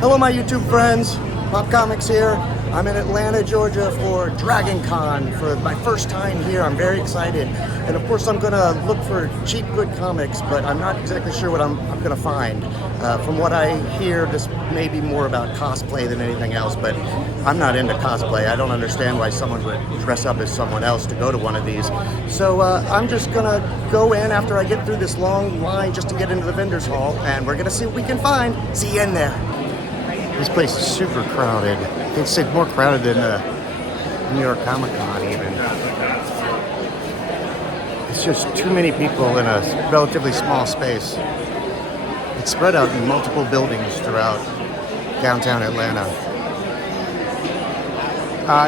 Hello, my YouTube friends. Pop Comics here. I'm in Atlanta, Georgia for Dragon Con for my first time here. I'm very excited. And of course, I'm going to look for cheap, good comics, but I'm not exactly sure what I'm going to find. From what I hear, this may be more about cosplay than anything else, but I'm not into cosplay. I don't understand why someone would dress up as someone else to go to one of these. So I'm just going to go in after I get through this long line just to get into the vendor's hall, and we're going to see what we can find. See you in there. This place is super crowded. It's more crowded than New York Comic Con even. It's just too many people in a relatively small space. It's spread out in multiple buildings throughout downtown Atlanta.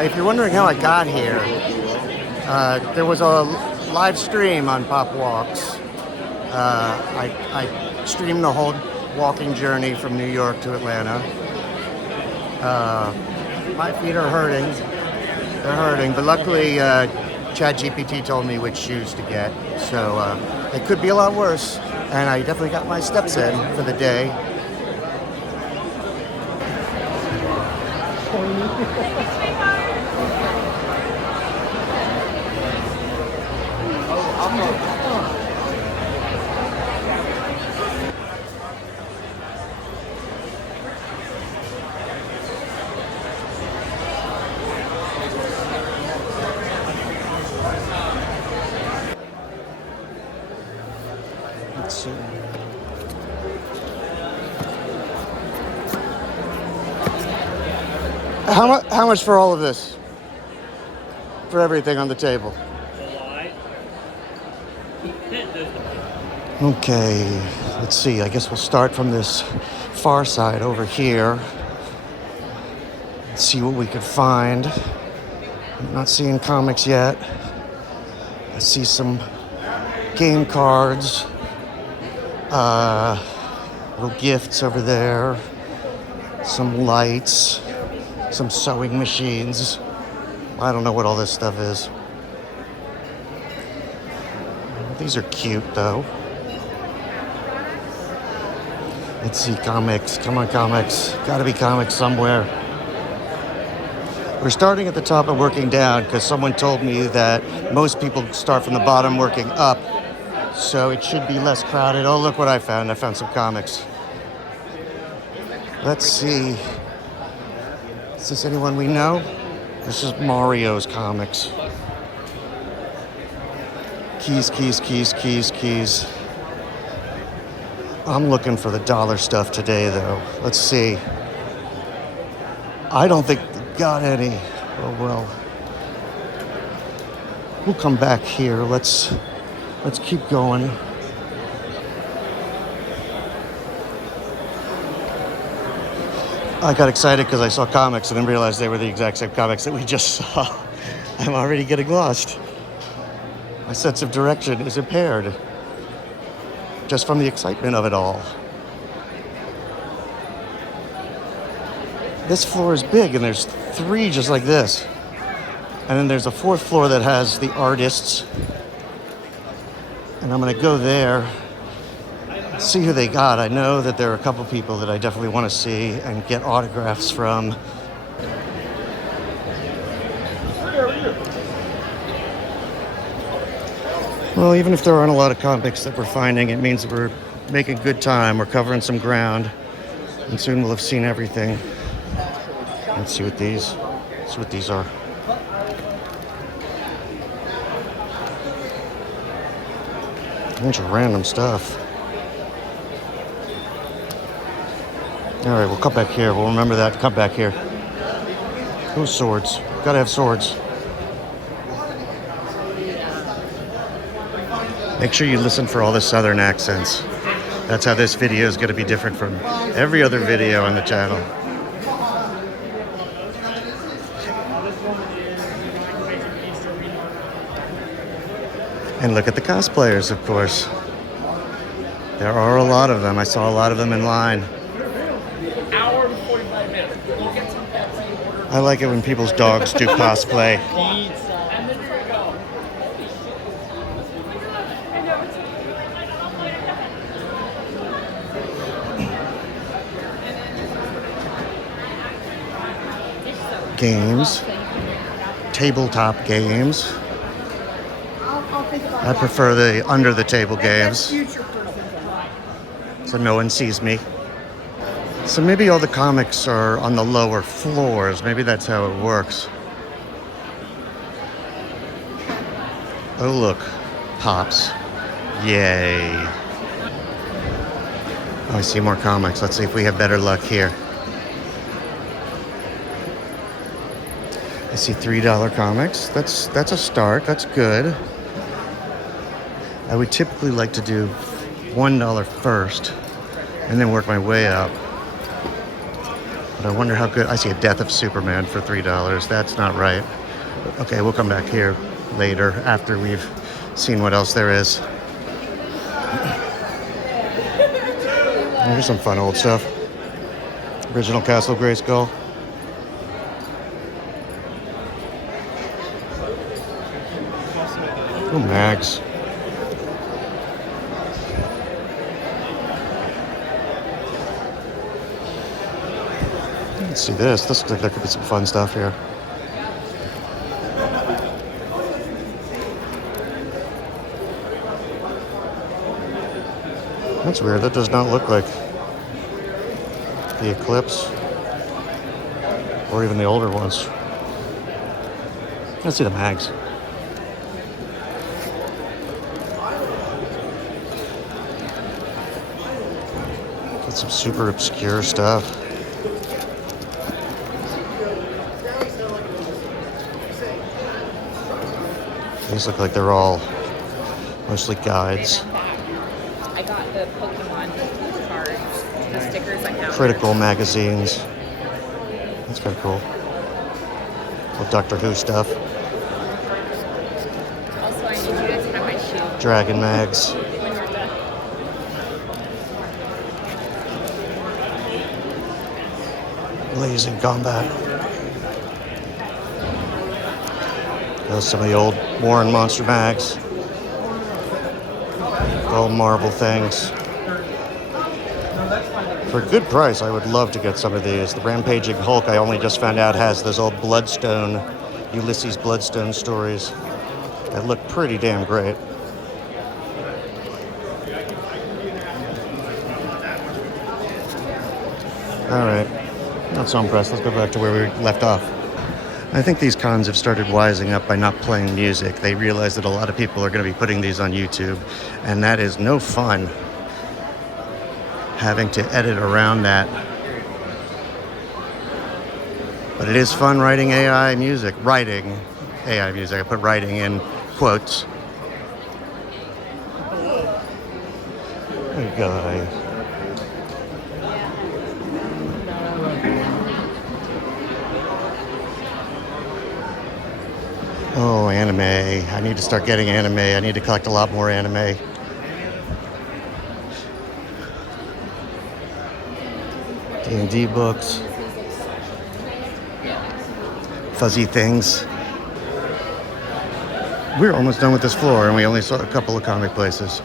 If you're wondering how I got here, there was a live stream on Pop Walks. I streamed the whole walking journey from New York to Atlanta. My feet are hurting. They're hurting, but luckily ChatGPT told me which shoes to get, so it could be a lot worse, and I definitely got my steps in for the day. Let's see. How much for all of this? For everything on the table? Okay, let's see. I guess we'll start from this far side over here. Let's see what we could find. I'm not seeing comics yet. I see some game cards. Little gifts over there, some lights, some sewing machines. I don't know what all this stuff is. These are cute though. Let's see, comics. Come on, comics. Gotta be comics somewhere. We're starting at the top and working down because someone told me that most people start from the bottom working up. So it should be less crowded. Oh, look what I found. I found some comics. Let's see. Is this anyone we know? This is Mario's comics. Keys, keys, keys, keys, keys. I'm looking for the dollar stuff today, though. Let's see. I don't think they got any. Oh, well. We'll come back here. Let's keep going. I got excited because I saw comics and then realized they were the exact same comics that we just saw. I'm already getting lost. My sense of direction is impaired just from the excitement of it all. This floor is big and there's 3 just like this. And then there's a 4th floor that has the artists. And I'm going to go there, see who they got. I know that there are a couple people that I definitely want to see and get autographs from. Well, even if there aren't a lot of comics that we're finding, it means that we're making good time. We're covering some ground, and soon we'll have seen everything. Let's see what these are. A bunch of random stuff. All right, we'll cut back here. We'll remember that. Cut back here. Those swords. Gotta have swords. Make sure you listen for all the southern accents. That's how this video is going to be different from every other video on the channel. And look at the cosplayers, of course. There are a lot of them. I saw a lot of them in line. Hour to 45 minutes. I like it when people's dogs do cosplay. games, tabletop games. I prefer the under the table games, so no one sees me. So maybe all the comics are on the lower floors. Maybe that's how it works. Oh look, Pops. Yay. Oh, I see more comics. Let's see if we have better luck here. I see $3 comics. That's a start. That's good. I would typically like to do $1 first and then work my way up. But I wonder how good. I see a Death of Superman for $3. That's not right. Okay, we'll come back here later after we've seen what else there is. Here's some fun old stuff. Original Castle Grayskull. Oh, Max. Let's see this. This looks like there could be some fun stuff here. That's weird. That does not look like the Eclipse or even the older ones. Let's see the mags. Got some super obscure stuff. These look like they're all mostly guides. I got the Pokemon cards, the stickers I have. Critical magazines. That's kind of cool. Little Doctor Who stuff. Also, I need you guys to have my shoe. Dragon mags. When you're done. Blazing Combat. There's some of the old Warren Monster mags. All Marvel things. For a good price, I would love to get some of these. The Rampaging Hulk, I only just found out, has those old Bloodstone, Ulysses Bloodstone stories that look pretty damn great. All right, not so impressed. Let's go back to where we left off. I think these cons have started wising up by not playing music. They realize that a lot of people are going to be putting these on YouTube, and that is no fun, having to edit around that. But it is fun writing AI music. Writing AI music. I put writing in quotes. Good guy. Oh, anime. I need to start getting anime. I need to collect a lot more anime. D&D books. Fuzzy things. We're almost done with this floor, and we only saw a couple of comic places.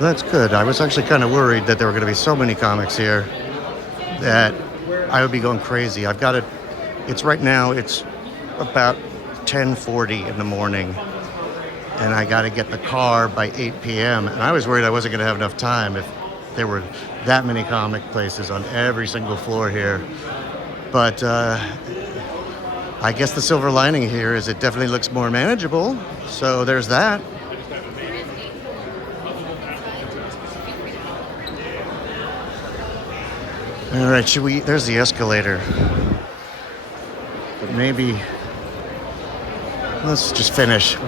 That's good. I was actually kind of worried that there were going to be so many comics here that I would be going crazy. I've got it. It's right now, it's about 10:40 in the morning, and I got to get the car by 8 p.m. And I was worried I wasn't going to have enough time if there were that many comic places on every single floor here. But I guess the silver lining here is it definitely looks more manageable. So there's that. All right, there's the escalator. But maybe, let's just finish.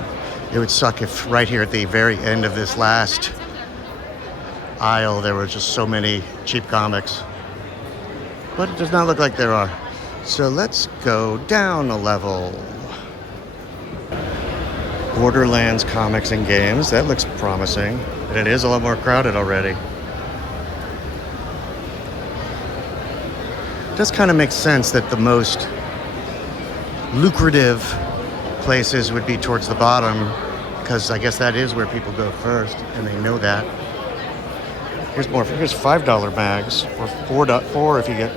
It would suck if right here at the very end of this last aisle there were just so many cheap comics. But it does not look like there are. So let's go down a level. Borderlands Comics and Games. That looks promising. And it is a lot more crowded already. It does kind of make sense that the most lucrative places would be towards the bottom, because I guess that is where people go first, and they know that. Here's more. Here's $5 mags, or $4 if you get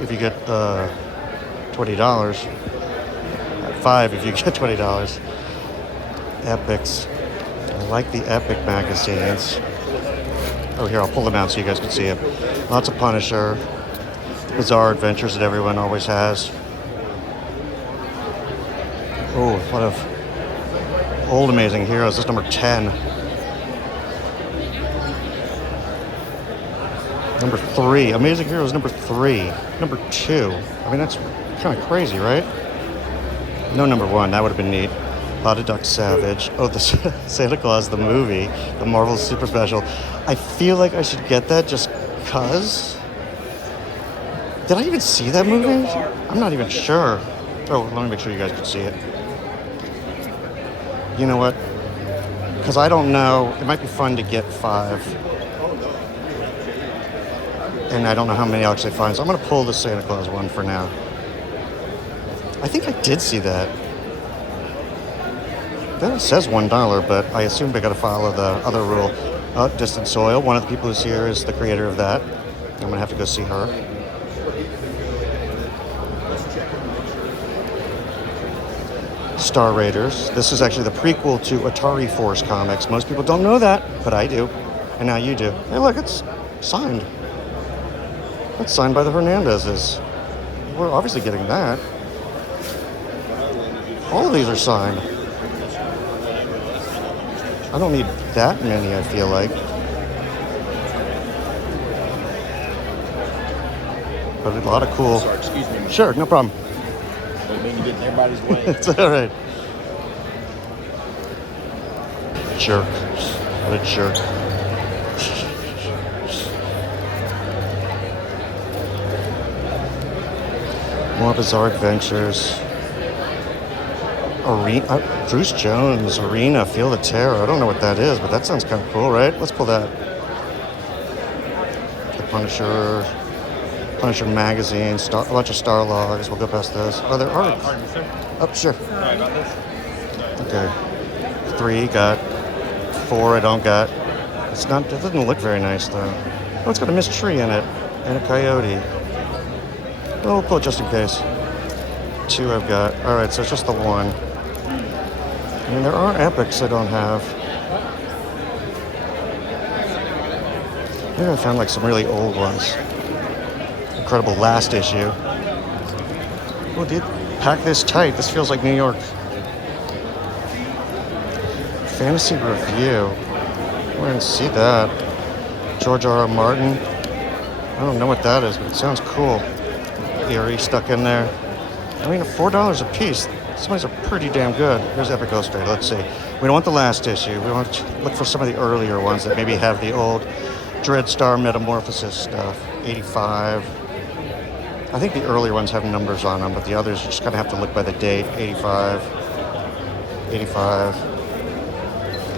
if you get $20. At 5 if you get $20. Epics. I like the Epic magazines. Oh, here, I'll pull them out so you guys can see them. Lots of Punisher. Bizarre Adventures that everyone always has. Oh, a lot of old Amazing Heroes. This is number 10. Number 3. Amazing Heroes number 3. Number 2. I mean, that's kind of crazy, right? No number 1. That would have been neat. Lotta Duck Savage. Oh, the Santa Claus, the movie. The Marvel Super Special. I feel like I should get that just because. Did I even see that movie? I'm not even sure. Oh, let me make sure you guys can see it. You know what? Because I don't know. It might be fun to get 5. And I don't know how many I'll actually find. So I'm going to pull the Santa Claus one for now. I think I did see that. Then it says $1, but I assume I got to follow the other rule. Distant Soil. One of the people who's here is the creator of that. I'm going to have to go see her. Star Raiders. This is actually the prequel to Atari Force comics. Most people don't know that, but I do. And now you do. Hey, look, it's signed. It's signed by the Hernandezes. We're obviously getting that. All of these are signed. I don't need that many, I feel like. But a lot of cool. Sorry, excuse me. Sure, no problem. Don't mean to get in everybody's way. It's all right. Jerk. What a jerk. More Bizarre Adventures. Arena. Bruce Jones. Arena. Field of Terror. I don't know what that is, but that sounds kind of cool, right? Let's pull that. The Punisher. Punisher magazine. A bunch of Star Logs. We'll go past those. Oh, there are. Pardon me, sir. Oh, sure. Sorry about this. Okay. 3 got. 4 I don't got. It's not. It doesn't look very nice though. Oh, it's got a missed tree in it and a coyote. Well, we'll pull it just in case. 2 I've got. All right, so it's just the 1. I mean, there are epics I don't have. Maybe I found like some really old ones. Incredible last issue. Oh, dude, pack this tight. This feels like New York. Fantasy Review. I didn't see that. George R.R. Martin. I don't know what that is, but it sounds cool. Eerie stuck in there. I mean, $4 a piece. Some of these are pretty damn good. Here's Epic Illustrated. Let's see. We don't want the last issue. We want to look for some of the earlier ones that maybe have the old Dreadstar Metamorphosis stuff. 85. I think the earlier ones have numbers on them, but the others you just kind of have to look by the date. 85. 85.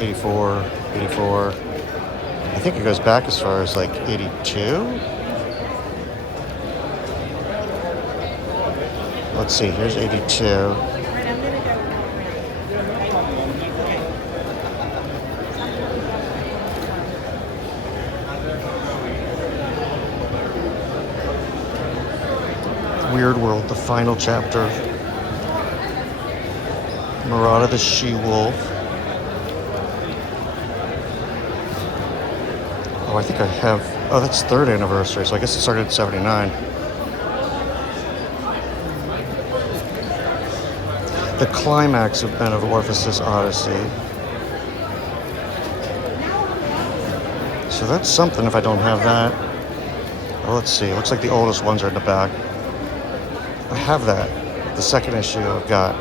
84. 84. I think it goes back as far as like 82. Let's see, here's 82. Weird World, the final chapter. Murata the She-Wolf. Oh, I think I have... Oh, that's 3rd anniversary, so I guess it started in 79. The climax of Metamorphosis Odyssey. So that's something if I don't have that. Well, let's see. It looks like the oldest ones are in the back. I have that. The 2nd issue I've got.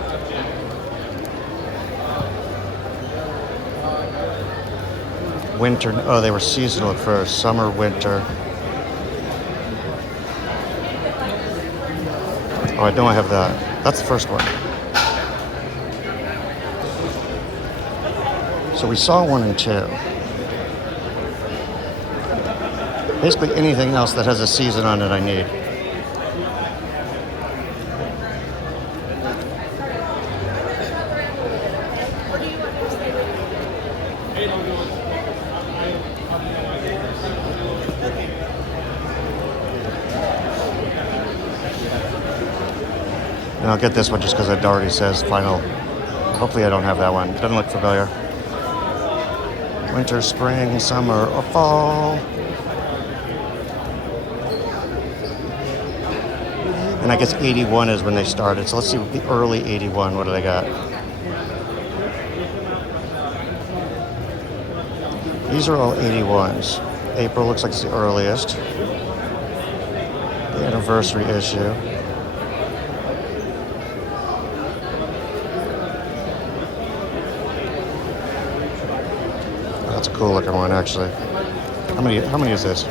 Winter. Oh, they were seasonal at first. Summer, winter. Oh, I know I have that. That's the first one. So we saw 1 and 2. Basically anything else that has a season on it I need. And I'll get this one just because it already says final. Hopefully I don't have that one. Doesn't look familiar. Winter, spring, summer, or fall. And I guess 81 is when they started. So let's see the early 81. What do they got? These are all 81s. April looks like it's the earliest. The anniversary issue. That's a cool looking one, actually. How many is this?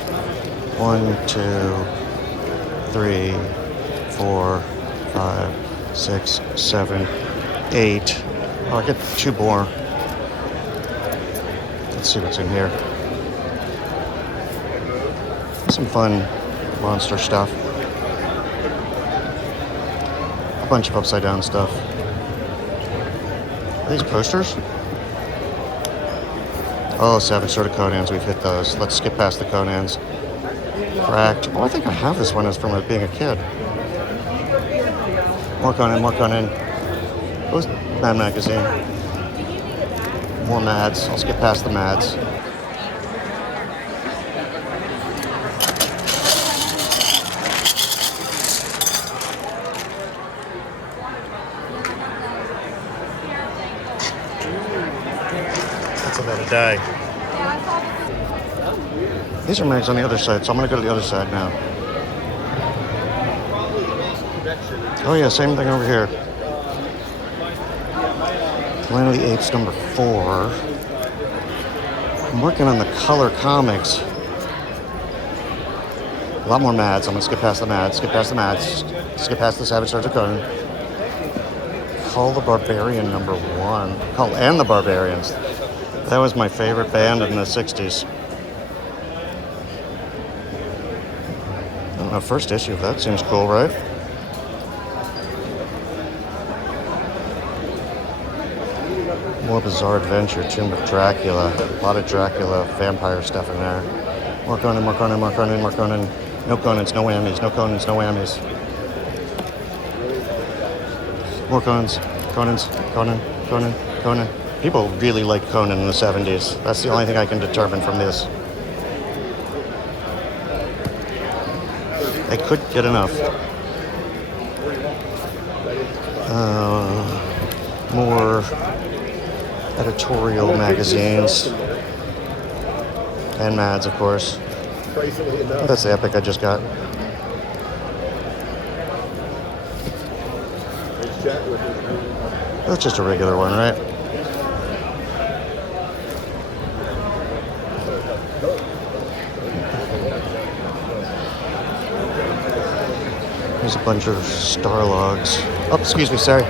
1, 2, 3, 4, 5, 6, 7, 8. Oh, I get 2 more. Let's see what's in here. Some fun monster stuff. A bunch of upside down stuff. Are these posters? Oh, Savage Sword of Conans, we've hit those. Let's skip past the Conans. Cracked. Oh, I think I have this one as from being a kid. More Conan, more Conan. Who's Mad Magazine? More Mads. I'll skip past the Mads. That's another day. These are mags on the other side, so I'm going to go to the other side now. Oh yeah, same thing over here. Planet of the Apes number 4. I'm working on the color comics. A lot more Mads. I'm going to skip past the Mads, skip past the Mads, skip past the Savage Swords of Conan. Kull the Barbarian number 1. Kull and the Barbarians. That was my favorite band in the 60s. I don't know, first issue of that seems cool, right? More Bizarre Adventure, Tomb of Dracula. A lot of Dracula vampire stuff in there. More Conan, more Conan, more Conan, more Conan. No Conans, no whammies. No Conans, no whammies. More Conans, Conans, Conan, Conan, Conan. People really like Conan in the 70s. That's the only thing I can determine from this. I couldn't get enough. More editorial magazines. And Mads, of course. That's the epic I just got. That's just a regular one, right? There's a bunch of star logs. Oh, excuse me, sorry.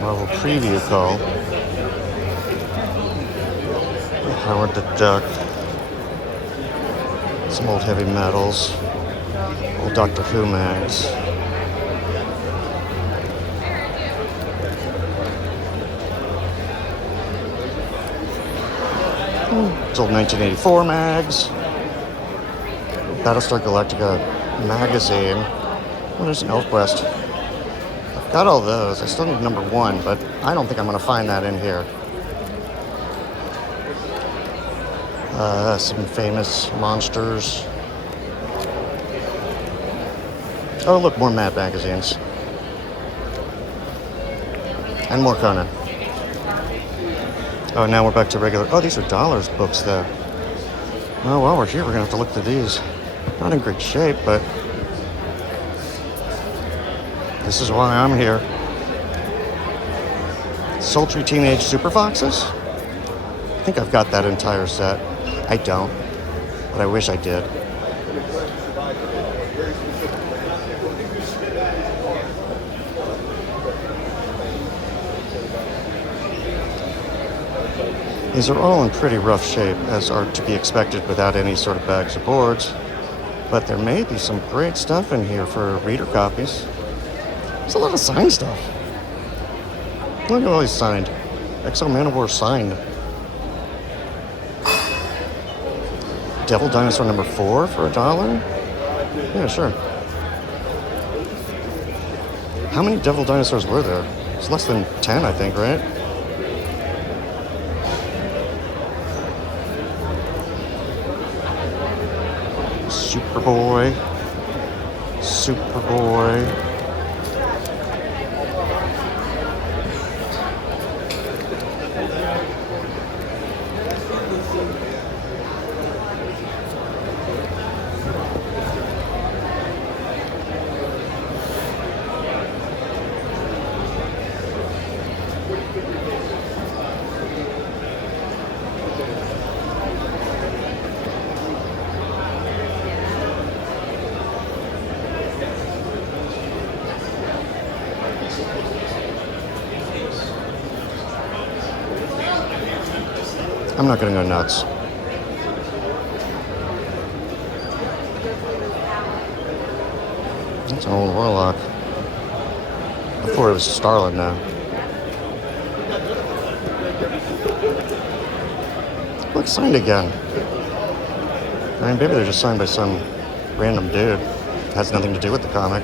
Marvel preview call. Howard the Duck. Some old heavy metals. Old Doctor Who mags. It's old 1984 mags. Battlestar Galactica magazine. Oh, there's an ElfQuest. I've got all those. I still need number 1, but I don't think I'm going to find that in here. Some famous monsters. Oh, look, more Mad magazines. And more Conan. Oh, now we're back to regular. Oh, these are dollars books, though. Oh, while we're here, we're going to have to look through these. Not in great shape, but this is why I'm here. Sultry Teenage Super Foxes? I think I've got that entire set. I don't, but I wish I did. These are all in pretty rough shape, as are to be expected without any sort of bags or boards. But there may be some great stuff in here for reader copies. There's a lot of signed stuff. Look at all these signed. Exo Manowar signed. Devil Dinosaur number 4 for $1? Yeah, sure. How many Devil Dinosaurs were there? It's less than 10, I think, right? Superboy. Superboy. I'm not gonna go nuts. That's an old Warlock. Before it was Starlin now. Look, signed again. I mean, maybe they're just signed by some random dude. Has nothing to do with the comic.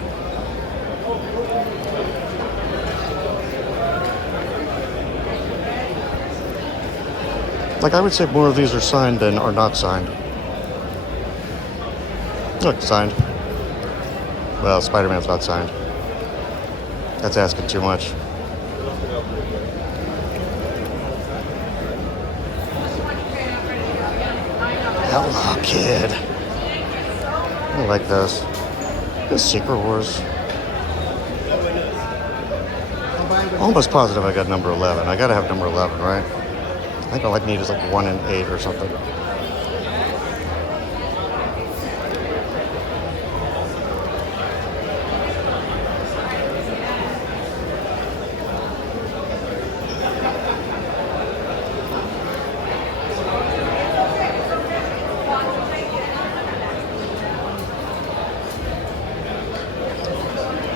Like, I would say more of these are signed than are not signed. Look, signed. Well, Spider-Man's not signed. That's asking too much. Hello, kid. I like this. This Secret Wars. Almost positive I got number 11. I gotta have number 11, right? I think all I need is like 1 and 8 or something.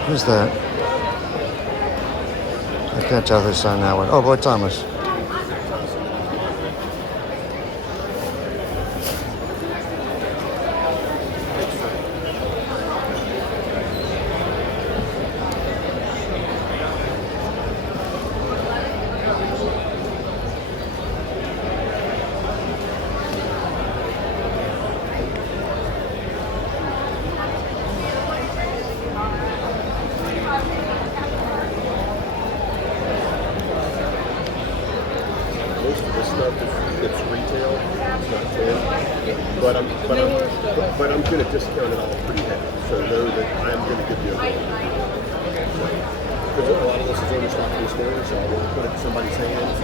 Who's that? I can't tell who's signed that one. Oh, Roy Thomas. Most of the stuff it's retail, it's not fair. But I'm going to discount it all pretty heavy, so know that I'm going to give you a loan. Because a lot of this is overstocked in the store, so I will put it in somebody's hands.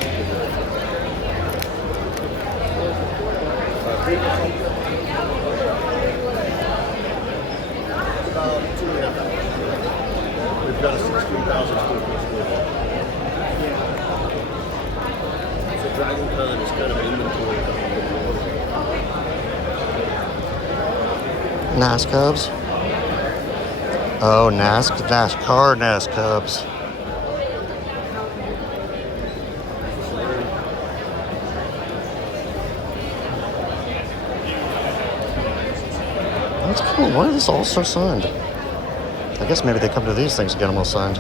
About $2,500. We've got a 16,000 square foot store. Dragon Con is kind of an inventory company. NAS Cubs. Oh, NASCAR NAS Cubs. That's cool. Why are these all so signed? I guess maybe they come to these things to get them all signed.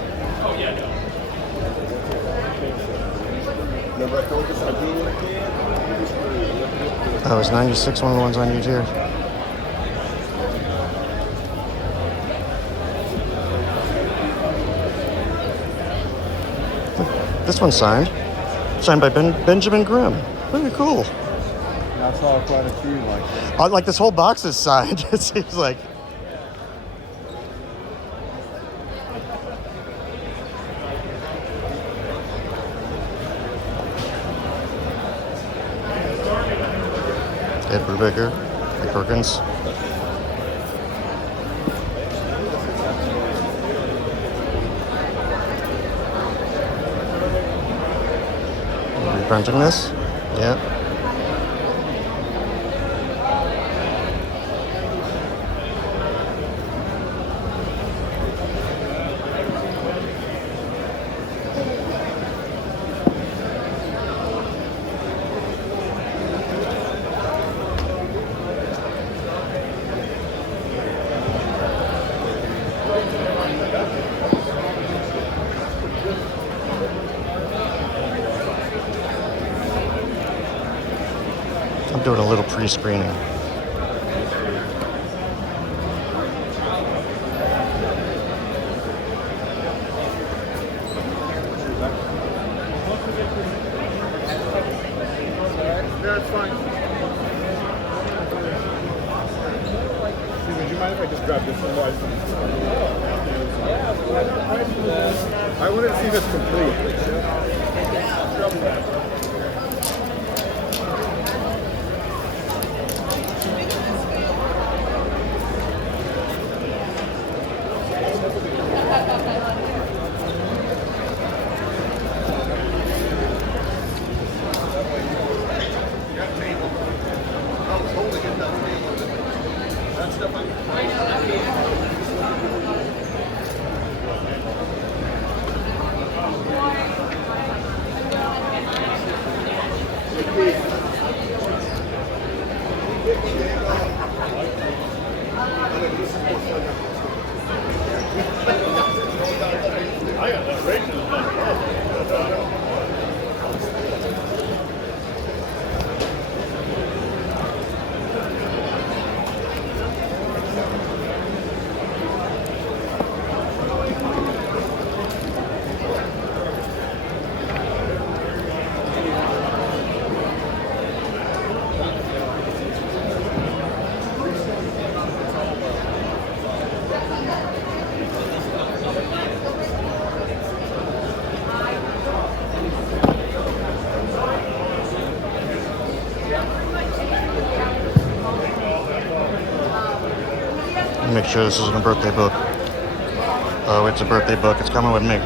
Oh, is 96 one of the ones I need here? This one's signed. Signed by Benjamin Grimm. Very cool. I saw quite a few like that. Like this whole box is signed, it seems like. Ed Brubaker, Mike Perkins. Reprinting this? Yeah. I'm doing a little pre-screening. That's fine. Would you mind if I just grab this one? I wanted to see if it's complete. Make sure this isn't a birthday book. Oh, it's a birthday book. It's coming with me.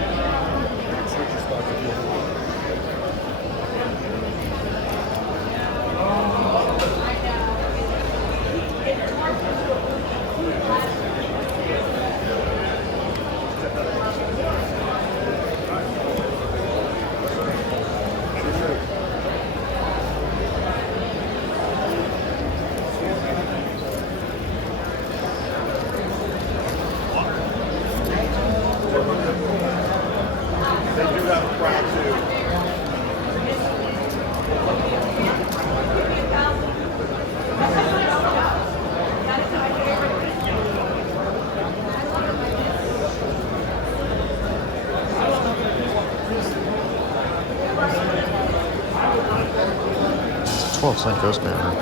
It's a 12-cent ghost banner.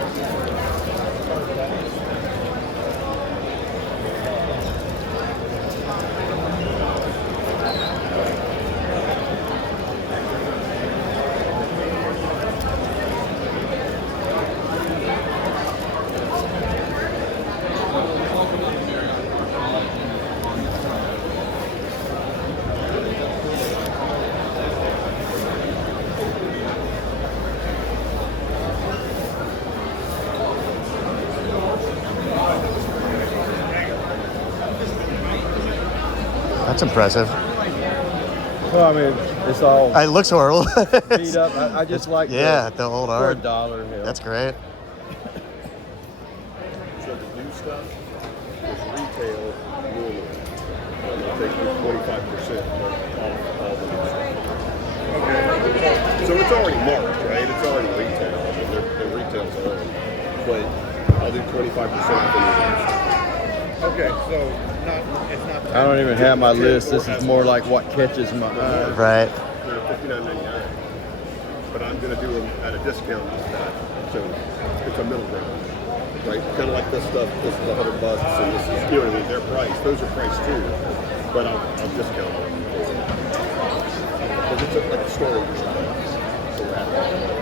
That's impressive. Well, I mean, it's all It looks horrible. beat up. I just like the old for art. $1. Hell. That's great. So the new stuff is retail normally. I'm going to take you 25% off all the new stuff. Okay. So it's already marked, right? It's already retail. I mean, the retail's on. But I'll do 25% off the new stuff. Okay, so it's not. I don't even have my list. This is more like what catches my eye. Right. They're $59.99. But I'm going to do them at a discount off that. So it's a middle ground. Right? Kind of like this stuff. This is $100 and this is, you know what I mean? Their price. Those are priced too. But I'll discount them. Because it's like a storage stuff. So we're happy.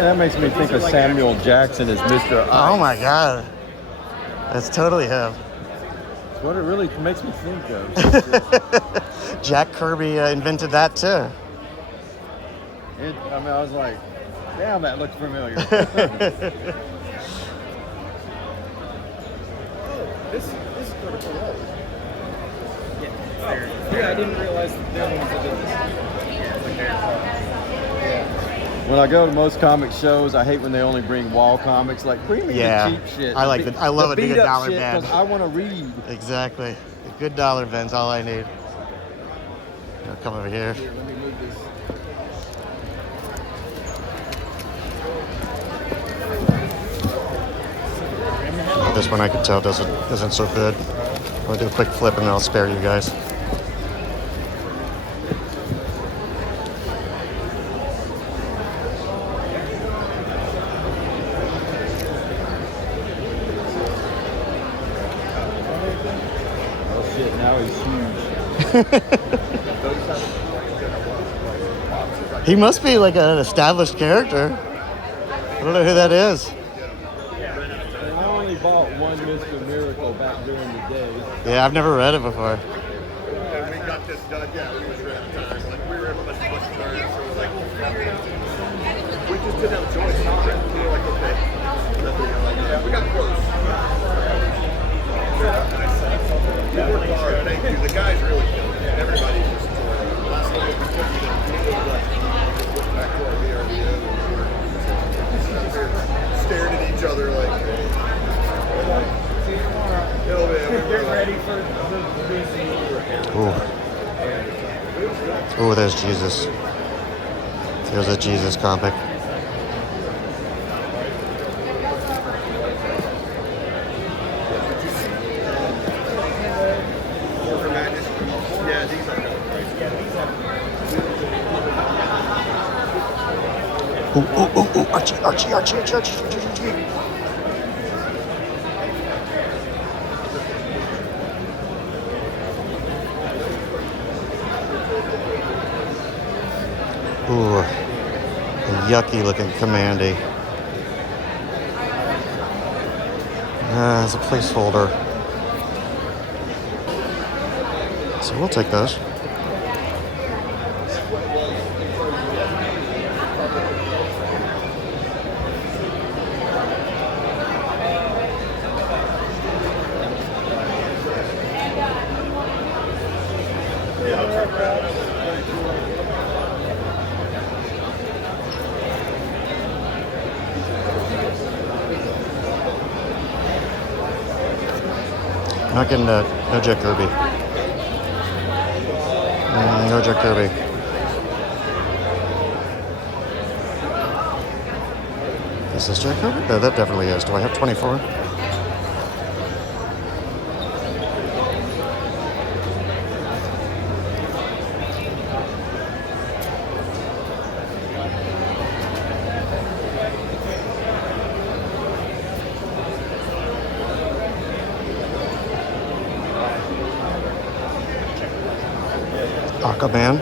that makes me think of Samuel Jackson as Mr. Oh Ice. my God. That's totally him. That's what it really makes me think of. Jack Kirby invented that too. I was like, damn, that looks familiar. This is Critical Role. Yeah, I didn't realize that they're the ones that did this. When I go to most comic shows, I hate when they only bring wall comics. Like, bring me Yeah. the cheap shit. I like I love a beat good up dollar shit, band. 'cause I want to read. Exactly. A good dollar bin's all I need. I'll come over here. Here, let me move this. This one I can tell isn't so good. I'll do a quick flip and then I'll spare you guys. Oh shit, now he's huge. He must be like an established character. I don't know who that is. I only bought one Mr. Miracle back during the day. Yeah, I've never read it before. And we got this done. Yeah, we was at time. Like we were able to push through. So it was like we just didn't have a choice. We were like, okay, nothing. Yeah, we got close. We worked hard. Thank you. The guys really killed it. Everybody just last night we took it and we went back to our VRBO and we were stared at each other like. Oh man, we were ready for Ooh, there's Jesus. There's a Jesus comic. Yeah, these are Ooh, Archie. Ooh, a yucky looking Commandy. As a placeholder. So we'll take those. Not getting no Jack Kirby. No Jack Kirby. Is this Jack Kirby? No, that definitely is. Do I have 24? Aquaman.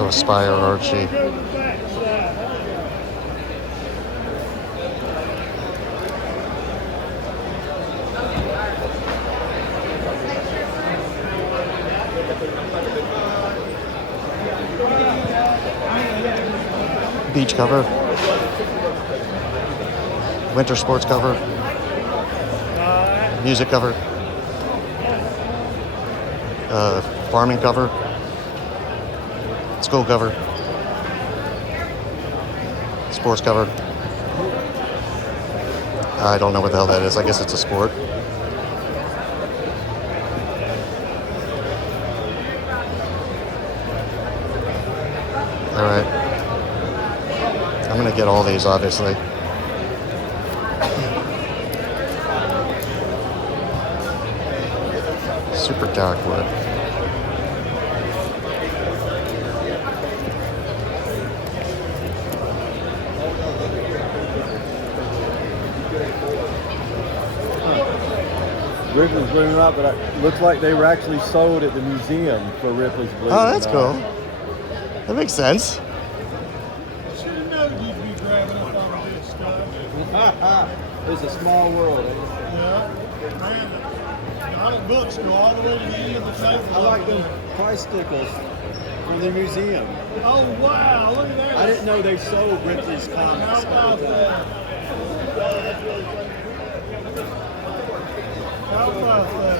Oh, Spire Archie. Beach cover. Winter sports cover. Music cover. Farming cover. School cover. Sports cover. I don't know what the hell that is. I guess it's a sport. All right. I'm gonna get all these, obviously. Super dark wood. Ripley's Blue Night, but it looks like they were actually sold at the museum for Ripley's Blue Oh, that's Night. cool. That makes sense. Should have known you'd be grabbing up on this stuff. It's a small world. Ain't it? Yeah. Man, a lot of books go all the way to the end of the table. I like over them there. price stickers from the museum. Oh, wow. Look at that. I didn't know they sold Ripley's comics. How about that? How about that?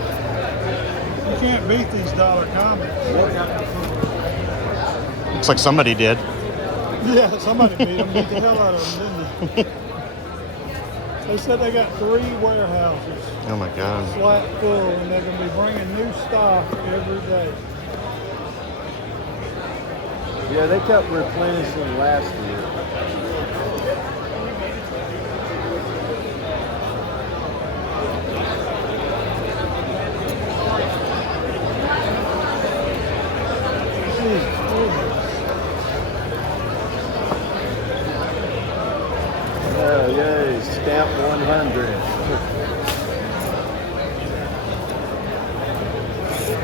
You can't beat these dollar comics. Looks like somebody did. Yeah, somebody beat them. Beat the hell out of them, didn't they? They said they got 3 warehouses Oh my god. flat full, and they're going to be bringing new stock every day. Yeah, they kept replenishing last year. Oh, yay, stamp 100.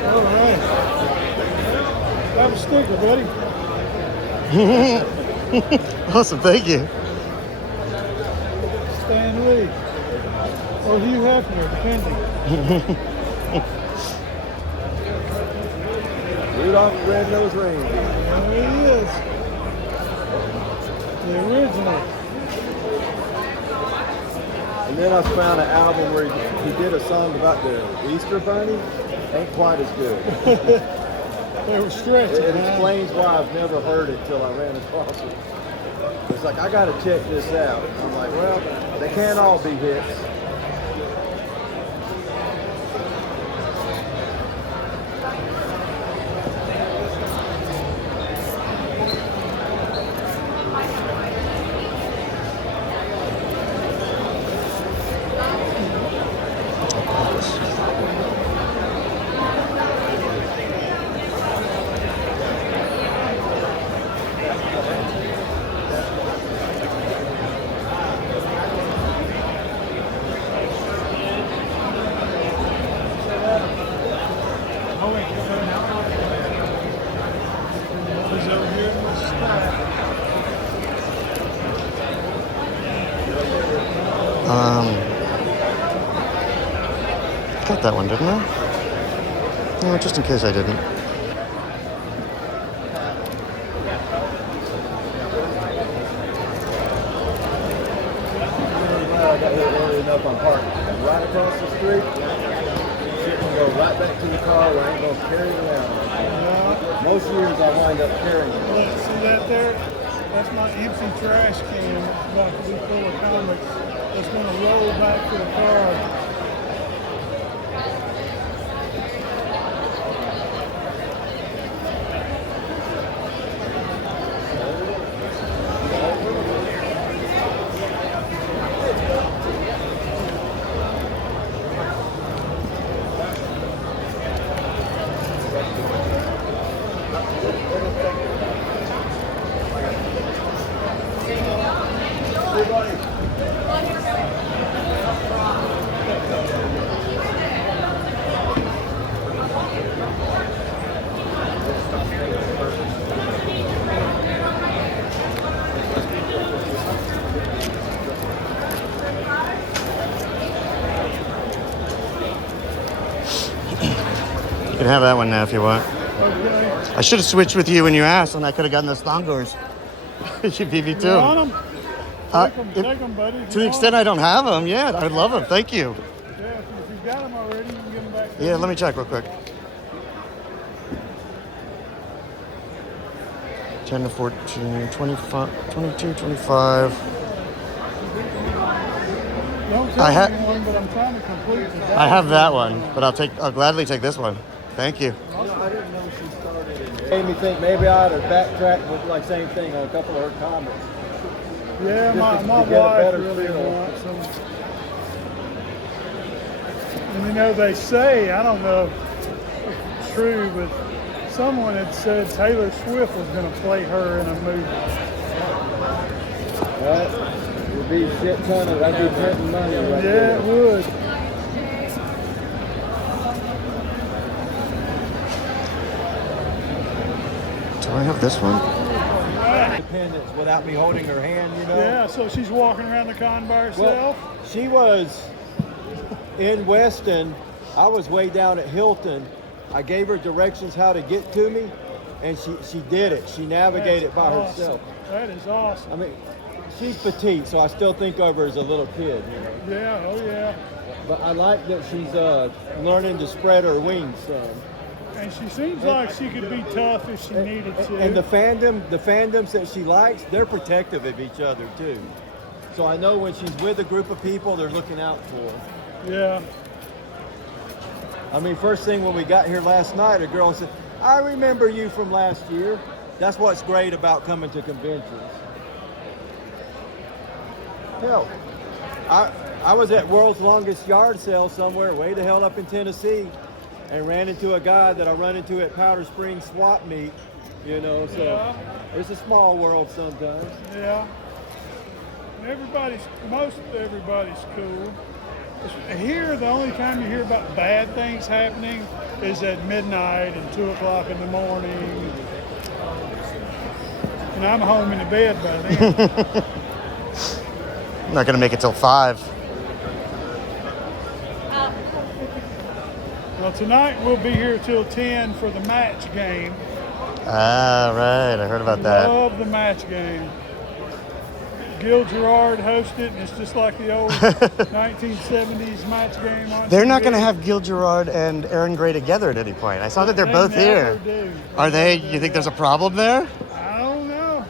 All right. Have a sticker, buddy. Awesome, thank you. Stan Lee. Or Hugh Hefner, depending. Rudolph the Red-Nosed Reindeer. There he is. The original. And then I found an album where he did a song about the Easter Bunny. Ain't quite as good. They were stretching. It huh? explains why I've never heard it till I ran across it. It's like, I gotta check this out. I'm like, well, they can't all be hits. Oh, wait. He's over here in the stack. Got that one, didn't I? No, just in case I didn't. I got here early enough on parking. Right across the street, shit can go right back to the car where I ain't gonna carry it around. Most years I wind up carrying it. Look, see that there? That's my empty trash can about to be full of comics. That's going to roll back to the car. You can have that one now if you want. Okay. I should have switched with you when you asked, and I could have gotten those thongors. You beat me You too. want them? Uh, Take them, buddy. To the extent I don't have them, yeah, I'd love them. Thank you. Yeah, if you've got them already, you can give them back. Yeah, let me check real quick. 10 to 14, 25, 22, 25. Don't tell I ha- anyone, but I'm trying to complete the I have that one, but I'll gladly take this one. Thank you. I didn't know she started it. Made me think maybe I ought to backtrack with like same thing on a couple of her comments. Yeah, my to get a wife better really feel. wants them. And you know, they say, I don't know if it's true, but someone had said Taylor Swift was going to play her in a movie. That would be a shit ton of, that'd be printing money right Yeah, there. it would. Do I have this one? Independence without me holding her hand, you know? Yeah, so she's walking around the con by herself. Well, she was in Weston. I was way down at Hilton. I gave her directions how to get to me, and she did it. She navigated by That's herself. awesome. That is awesome. I mean, she's petite, so I still think of her as a little kid, you know? Yeah, oh yeah. But I like that she's learning to spread her wings some. And she seems like she could be tough if she needed to. And the fandoms that she likes, they're protective of each other too. So I know when she's with a group of people, they're looking out for her. Yeah. I mean, first thing when we got here last night, a girl said, "I remember you from last year." That's what's great about coming to conventions. Hell, I was at World's Longest Yard Sale somewhere way the hell up in Tennessee and ran into a guy that I run into at Powder Springs Swap Meet, you know, so Yeah. it's a small world sometimes. Yeah. Most everybody's cool. Here, the only time you hear about bad things happening is at midnight and 2 o'clock in the morning. And I'm home in the bed by then. I'm not gonna make it till 5. Well, tonight we'll be here till 10 for the match game. Ah, right. I heard about that. Love the match game. Gil Gerard hosted, and it's just like the old 1970s match game on They're not TV. going to have Gil Gerard and Aaron Gray together at any point. I saw that they're They both never here. do. Are they? You think there's a problem there? I don't know.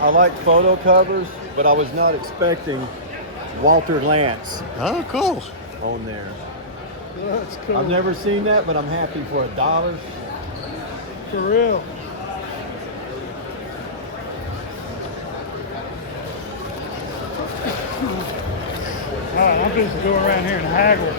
I like photo covers, but I was not expecting Walter Lance Oh, cool. on there. That's cool. I've never seen that, but I'm happy for $1. For real. All right, I'm just going around here and haggle.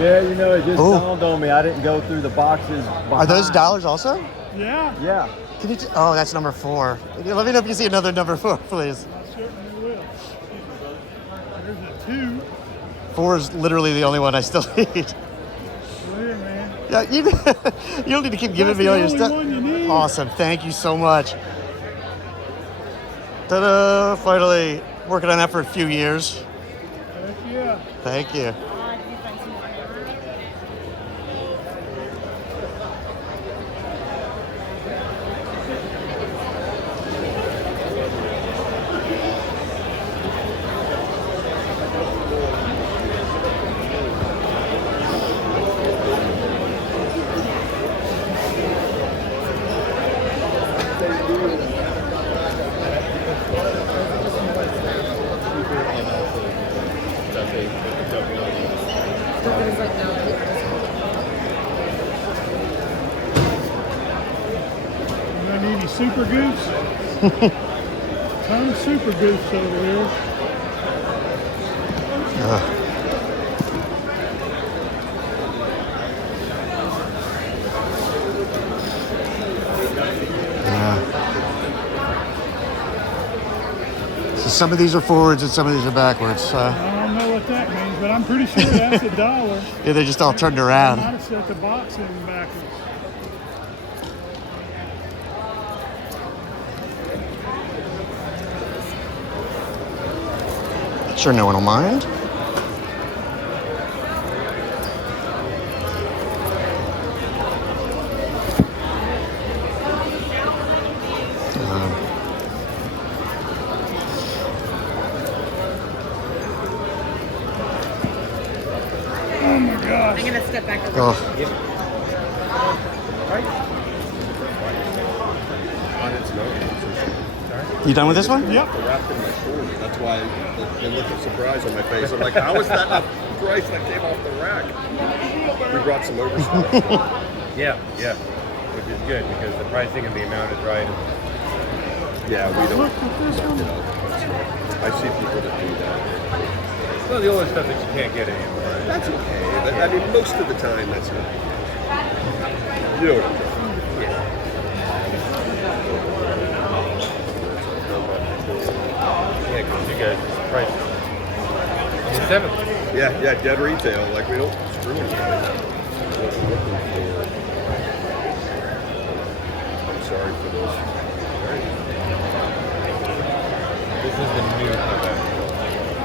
Yeah, you know, it just Ooh. dawned on me. I didn't go through the boxes. Are those behind. dollars also? Yeah. Yeah. Can you? Oh, that's number 4. Let me know if you see another number 4, please. I certainly will. There's a 2. 4 is literally the only one I still need. Right here, man. Yeah, you don't need to keep giving me all your That's the stuff. only one you need. Awesome, thank you so much. Ta-da! Finally, working on that for a few years. Heck yeah. Thank you. Any super goose? Ton of super goose over here. So some of these are forwards and some of these are backwards. I don't know what that means, but I'm pretty sure that's $1. Yeah, they're just all turned I around. might have set the box in backwards. Sure, no one will mind. Oh my gosh. I'm gonna step back a little. Oh, On its nose. you done with this one? Yep. The wrap in my shoulder. That's why the look of surprise on my face. I'm like, how is that a price that came off the rack? We brought some over. Yeah, which is good because the pricing and the amount is right. Yeah, we don't. Look at this one. I see people that do that. Well, the older stuff that you can't get anymore. That's okay. I mean, most of the time, that's not. You know what I'm talking Yeah, because you guys price on the 7th. about. Yeah, dead retail. Like, we don't screw anything. What I'm looking for. I'm sorry for this. This is the new combat.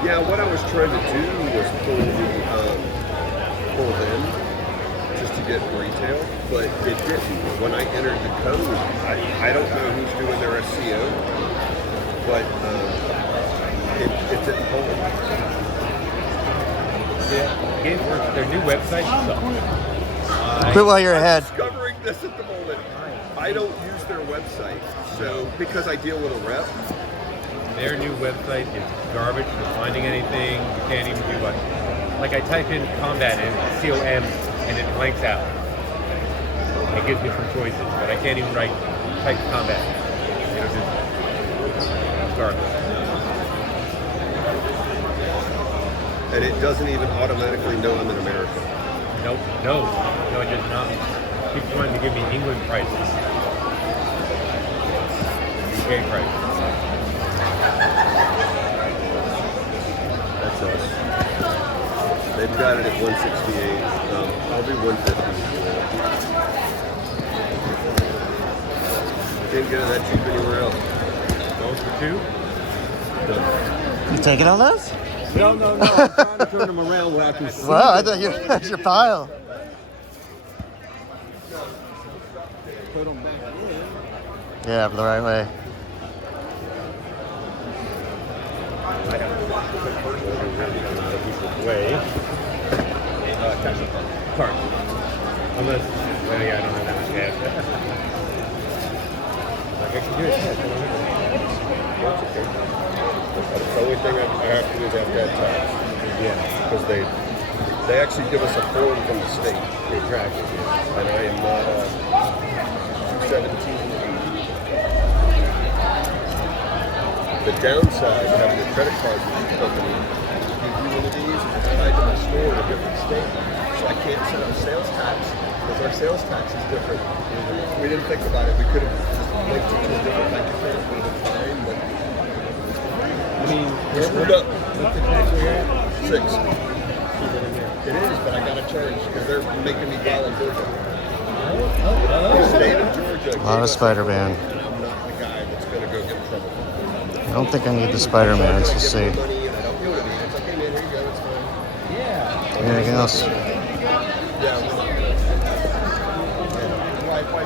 Yeah, what I was trying to do was pull in just to get retail, but it didn't. When I entered the code, I don't know who's doing their SEO, but it didn't pull it. Yeah, Gameworks, their new website sucks. Quit while you're ahead. Discovering this at the moment. I don't use their website, so because I deal with a rep. Their new website is garbage for finding anything. You can't even do what. Like I type in combat and COM and it blanks out. It gives me some choices, but I can't even type combat. You know, just garbage. And it doesn't even automatically know I'm in America. Nope, no, it does not. It keeps trying to give me England prices. UK prices. That's us. They've got it at 168. I'll do 150. Can't get it that cheap anywhere else. Those for 2? Done. You taking all those? No. I'm trying to turn them around where I can see. Wow, I thought that's your pile. Put them back in. Yeah, the right way. I have a quick person who really come out of people's way. Park. Unless, well, yeah, I don't have that much gas. Like I can do it. That's okay. That's the only thing I have to do is have to add tax. Yeah. Because they actually give us a form from the state. They track it. And I am not 217. The downside of having a credit card company is give you one of these and it's tied to my store in a different state. So I can't set up sales tax because our sales tax is different. We didn't think about it. We could have just Like to keep it like a fair bit of time, but I mean, we're screwed up. What's the tax we have? 6. It is, but I got to charge because they're making me volunteer. State of Georgia. A lot of Spider-Man. And I'm not the guy that's going to go get in trouble. I don't think I need the Spider-Man. Let's just see. I give them money and I don't go to me. It's like, hey man, here you go, it's fine. Yeah. Anything else? Yeah. Why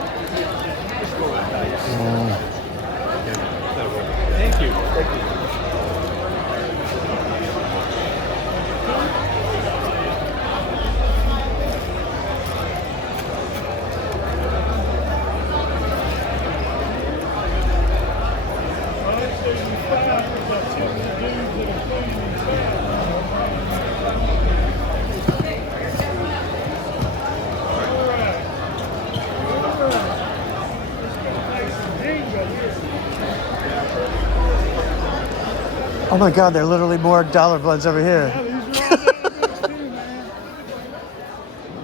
just go with dice. Thank you. Thank you. Oh my God, there are literally more dollar bloods over here.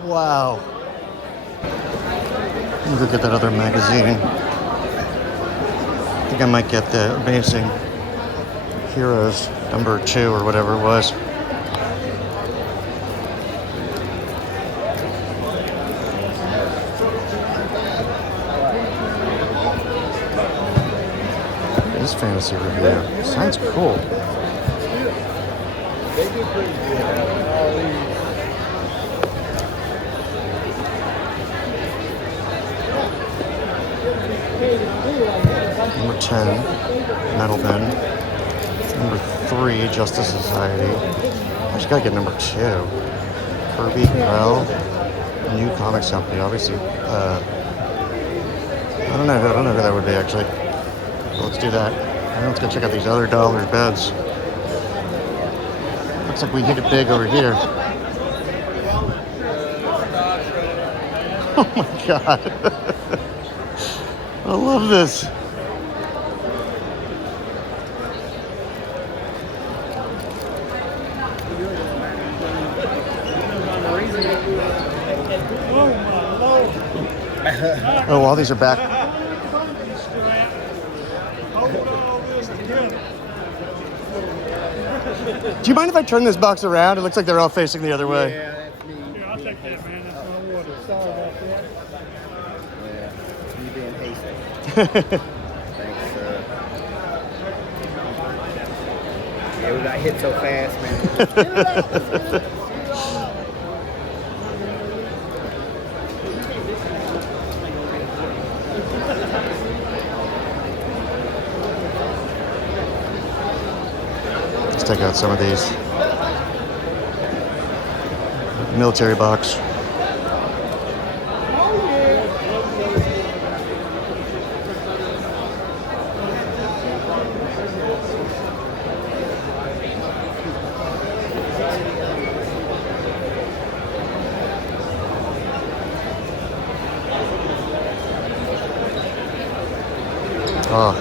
Wow. Let me go get that other magazine. I think I might get the Amazing Heroes number 2 or whatever it was. This fantasy review sounds cool. They do pretty good. All these. Number 10, Metal Men. Number 3, Justice Society. I just gotta get number 2. Kirby Grell, New Comics Company. Obviously, I don't know who that would be actually. So let's do that. And let's go check out these other dollar beds. Looks like we hit it big over here. Oh my God. I love this. Oh, all these are back. Do you mind if I turn this box around? It looks like they're all facing the other way. Yeah, that's me. Yeah, I'll take that, man. That's my water. Sorry about that. Yeah, you being hasty. Thanks, sir. Yeah, we got hit so fast, man. Let's take out some of these. Military box. Oh.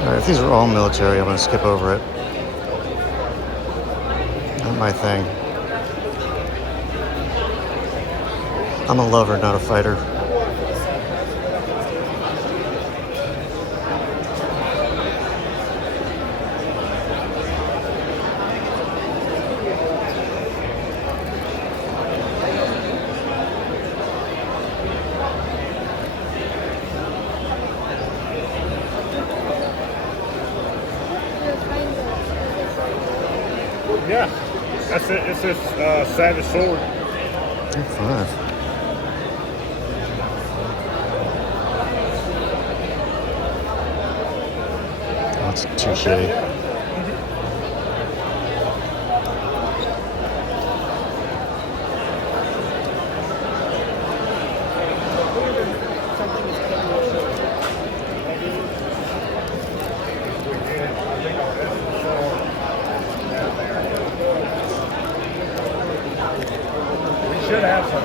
Alright, if these are all military, I'm going to skip over it. Not my thing. I'm a lover, not a fighter. Yeah, that's it. It's this Savage Sword. 5. That's too shitty. We should have some.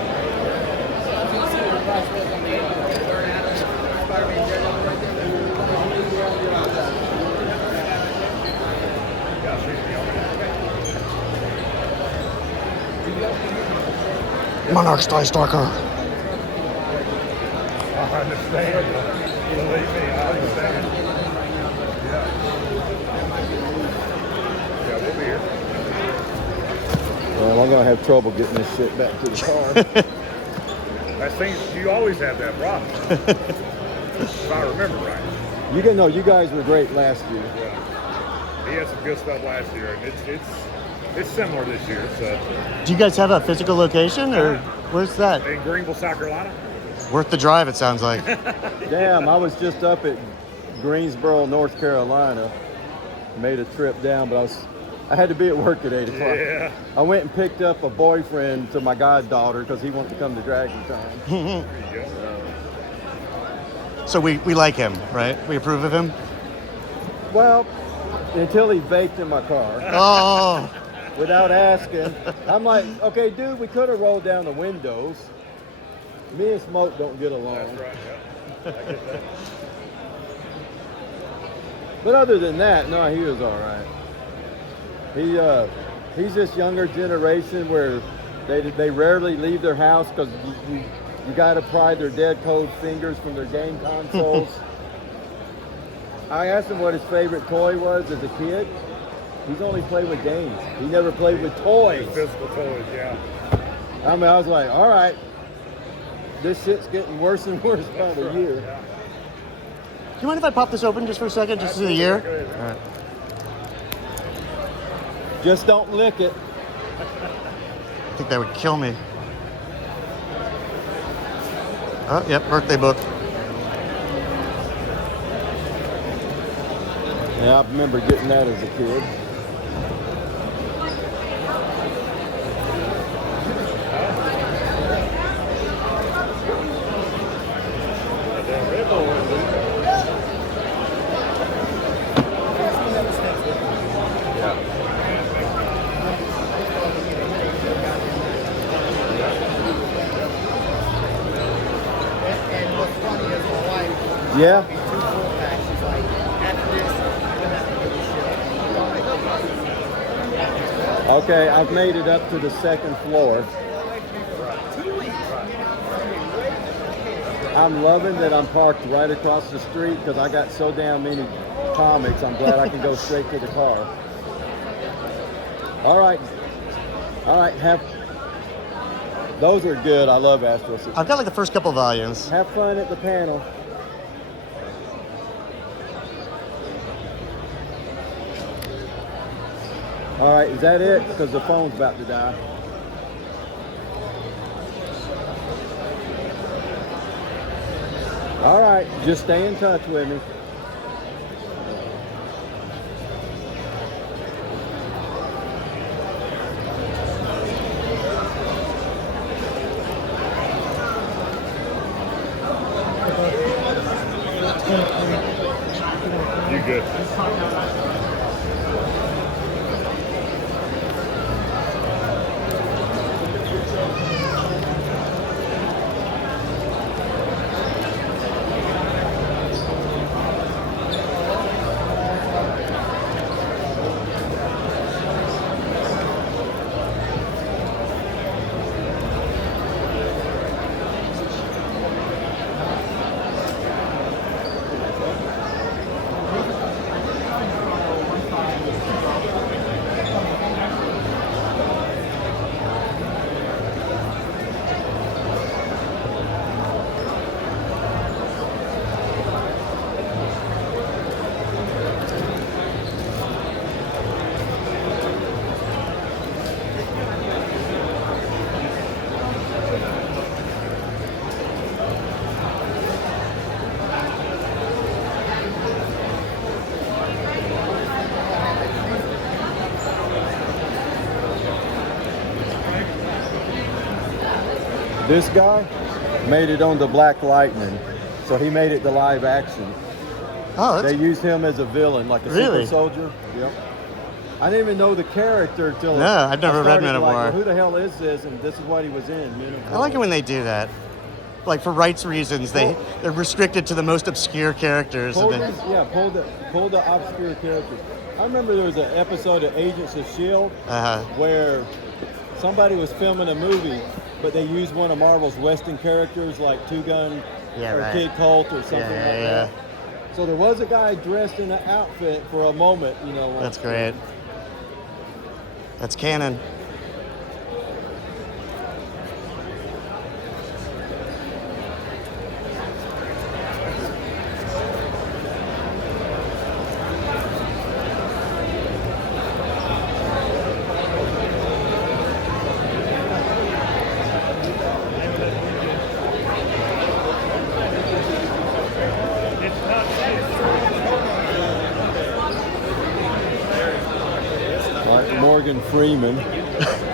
Monarch's Die Stalker. I understand. Believe me, I understand. Yeah. Yeah, we'll be here. Well, I'm gonna have trouble getting this shit back to the car. I think you always have that problem. If I remember right. You guys were great last year. Yeah. He had some good stuff last year, and it's similar this year. So Do you guys have a physical location, or where's that? in Greenville, South Carolina. Worth the drive, it sounds like. Damn, I was just up at Greensboro, North Carolina. Made a trip down, but I had to be at work at 8 o'clock. Yeah. I went and picked up a boyfriend to my goddaughter because he wanted to come to Dragon Con. There you go. So we like him, right? We approve of him? Well, until he baked in my car Oh, without asking. I'm like, okay, dude, we could have rolled down the windows. Me and Smoke don't get along. That's right. Yeah. I get that. But other than that, no, he was all right. He's this younger generation where they rarely leave their house because you got to pry their dead cold fingers from their game consoles. I asked him what his favorite toy was as a kid. He's only played with games. He never played with toys. Physical toys, yeah. I mean, I was like, all right, this shit's getting worse and worse by the year. do you mind if I pop this open just for a second, just to see the year? All right. Just don't lick it. I think that would kill me. Oh, yep, birthday book. Yeah, I remember getting that as a kid. And what's funny is my wife, Yeah. be 2 4-packs. She's like, after this, you're gonna have to get this shit. Okay, I've made it up to the 2nd floor. I'm loving that I'm parked right across the street because I got so damn many comics. I'm glad I can go straight to the car. All right, those are good. I love Astro City. I've got like the first couple volumes. Have fun at the panel. All right, is that it? Because the phone's about to die. All right, just stay in touch with me. You good? This guy made it on the Black Lightning, so he made it to live action. Oh, They that's used him as a villain, like a Really? super soldier. Yep. I didn't even know the character till No, I've never I read started Men of like, War. well, who the hell is this? And this is what he was in. You know? I like it when they do that. Like for rights reasons, they're restricted to the most obscure characters. Pull And then, pull the obscure characters. I remember there was an episode of Agents of S.H.I.E.L.D. where somebody was filming a movie, but they used one of Marvel's Western characters like Two Gun Yeah, or right. Kid Colt or something Yeah, like yeah, that. So there was a guy dressed in an outfit for a moment, you know. that's great. That's canon. Like Morgan Freeman.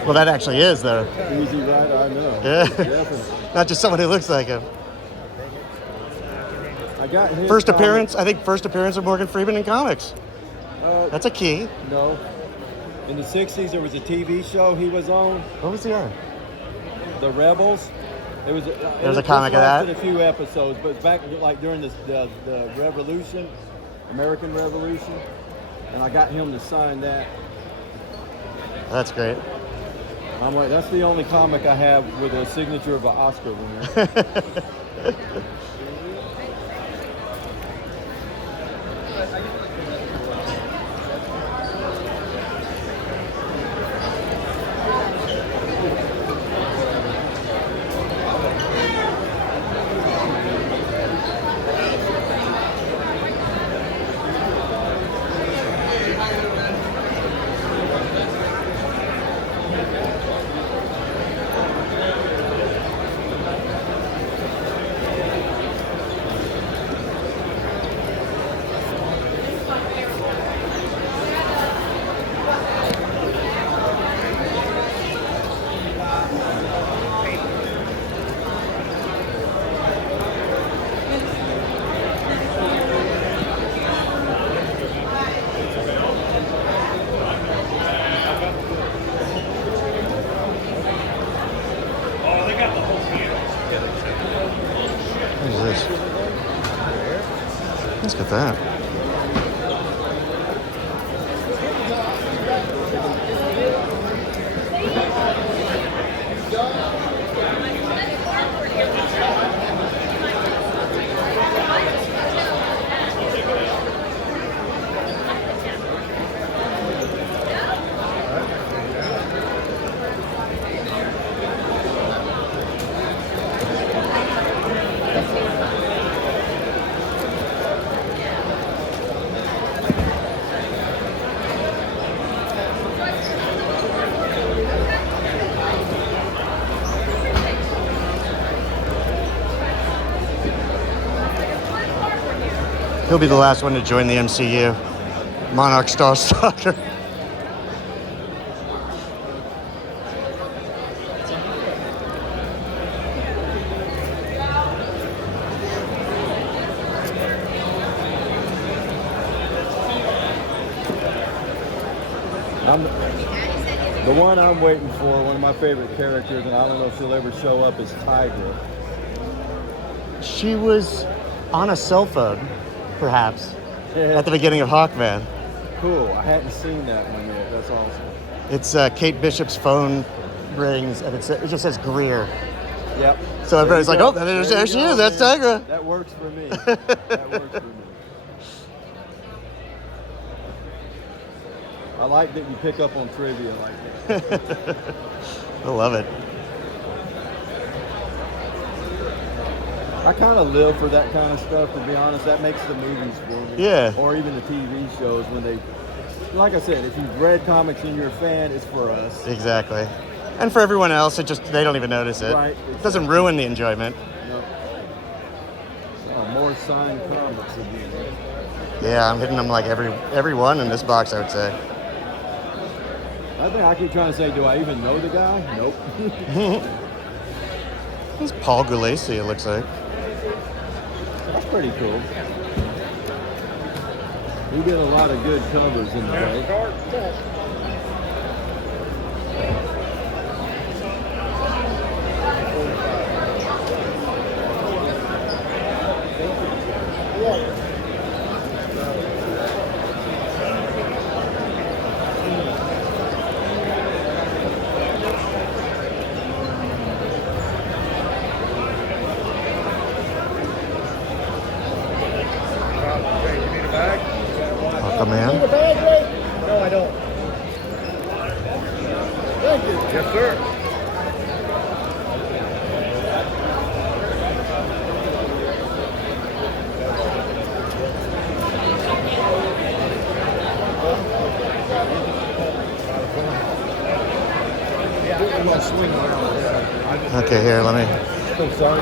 Well, that actually is though. Easy Rider, I know. Yeah. Definitely. Not just someone who looks like him. I got his First comic- appearance, I think first appearance of Morgan Freeman in comics. That's a key. No. In the 60s, there was a TV show he was on, What was he on? The Rebels. It was There's a comic of that? lasted a few episodes, but back like during the Revolution, American Revolution, and I got him to sign that. That's great. I'm like, that's the only comic I have with a signature of an Oscar winner. What is this? Let's get that. He'll be the last one to join the MCU. Monarch Starstalker. The one I'm waiting for, one of my favorite characters, and I don't know if she'll ever show up, is Tigra. She was on a cell phone, perhaps, at the beginning of Hawkman. Cool. I hadn't seen that one yet. That's awesome. It's Kate Bishop's phone rings, and it just says Greer. Yep. So everybody's There like, you oh, go. there you she go, is. That's man. Tigra. That works for me. That works for me. I like that you pick up on trivia like that. I love it. I kind of live for that kind of stuff, to be honest. That makes the movies for me. Yeah. Or even the TV shows when they, like I said, if you've read comics and you're a fan, it's for us. Exactly. And for everyone else, they don't even notice it. Right, It doesn't ruin the enjoyment. Yep. Oh, more signed comics again. Yeah, I'm hitting them like every one in this box, I would say. I think I keep trying to say, do I even know the guy? Nope. This is Paul Gulacy, it looks like. That's pretty cool. You get a lot of good covers in the way. Okay, you need a bag? Aquaman. No, I don't. Thank you. Yes, sir. Okay, here, let me. So sorry.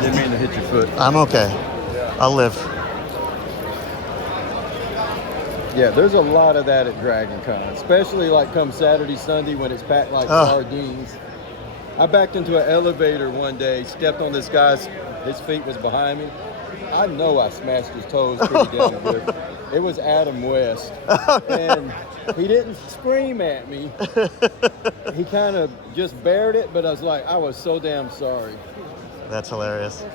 Didn't mean to hit your foot. I'm okay. I'll live. Yeah, there's a lot of that at Dragon Con, especially like come Saturday, Sunday when it's packed like sardines. I backed into an elevator one day, stepped on this guy's, his feet was behind me. I know I smashed his toes pretty damn good. It was Adam West. And he didn't scream at me. He kind of just bared it, but I was so damn sorry. That's hilarious. We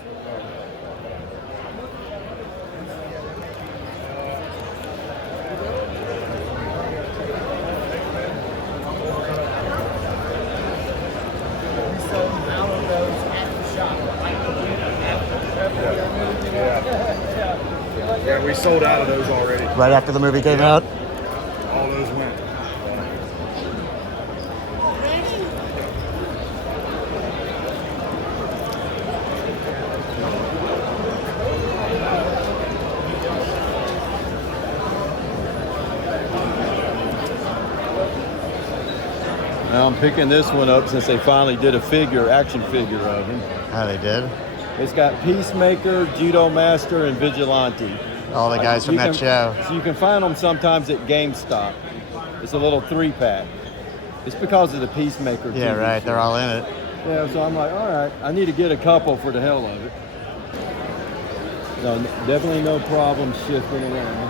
sold out of those at the shop. Yeah, we sold out of those already. Right after the movie came out? All those went. Now I'm picking this one up since they finally did a action figure of him. How they did? It's got Peacemaker, Judo Master, and Vigilante. All the guys from that show. So you can find them sometimes at GameStop. It's a little 3-pack. It's because of the Peacemaker. Yeah, TV right. show. They're all in it. Yeah, so I'm like, all right, I need to get a couple for the hell of it. No, definitely no problem shifting around.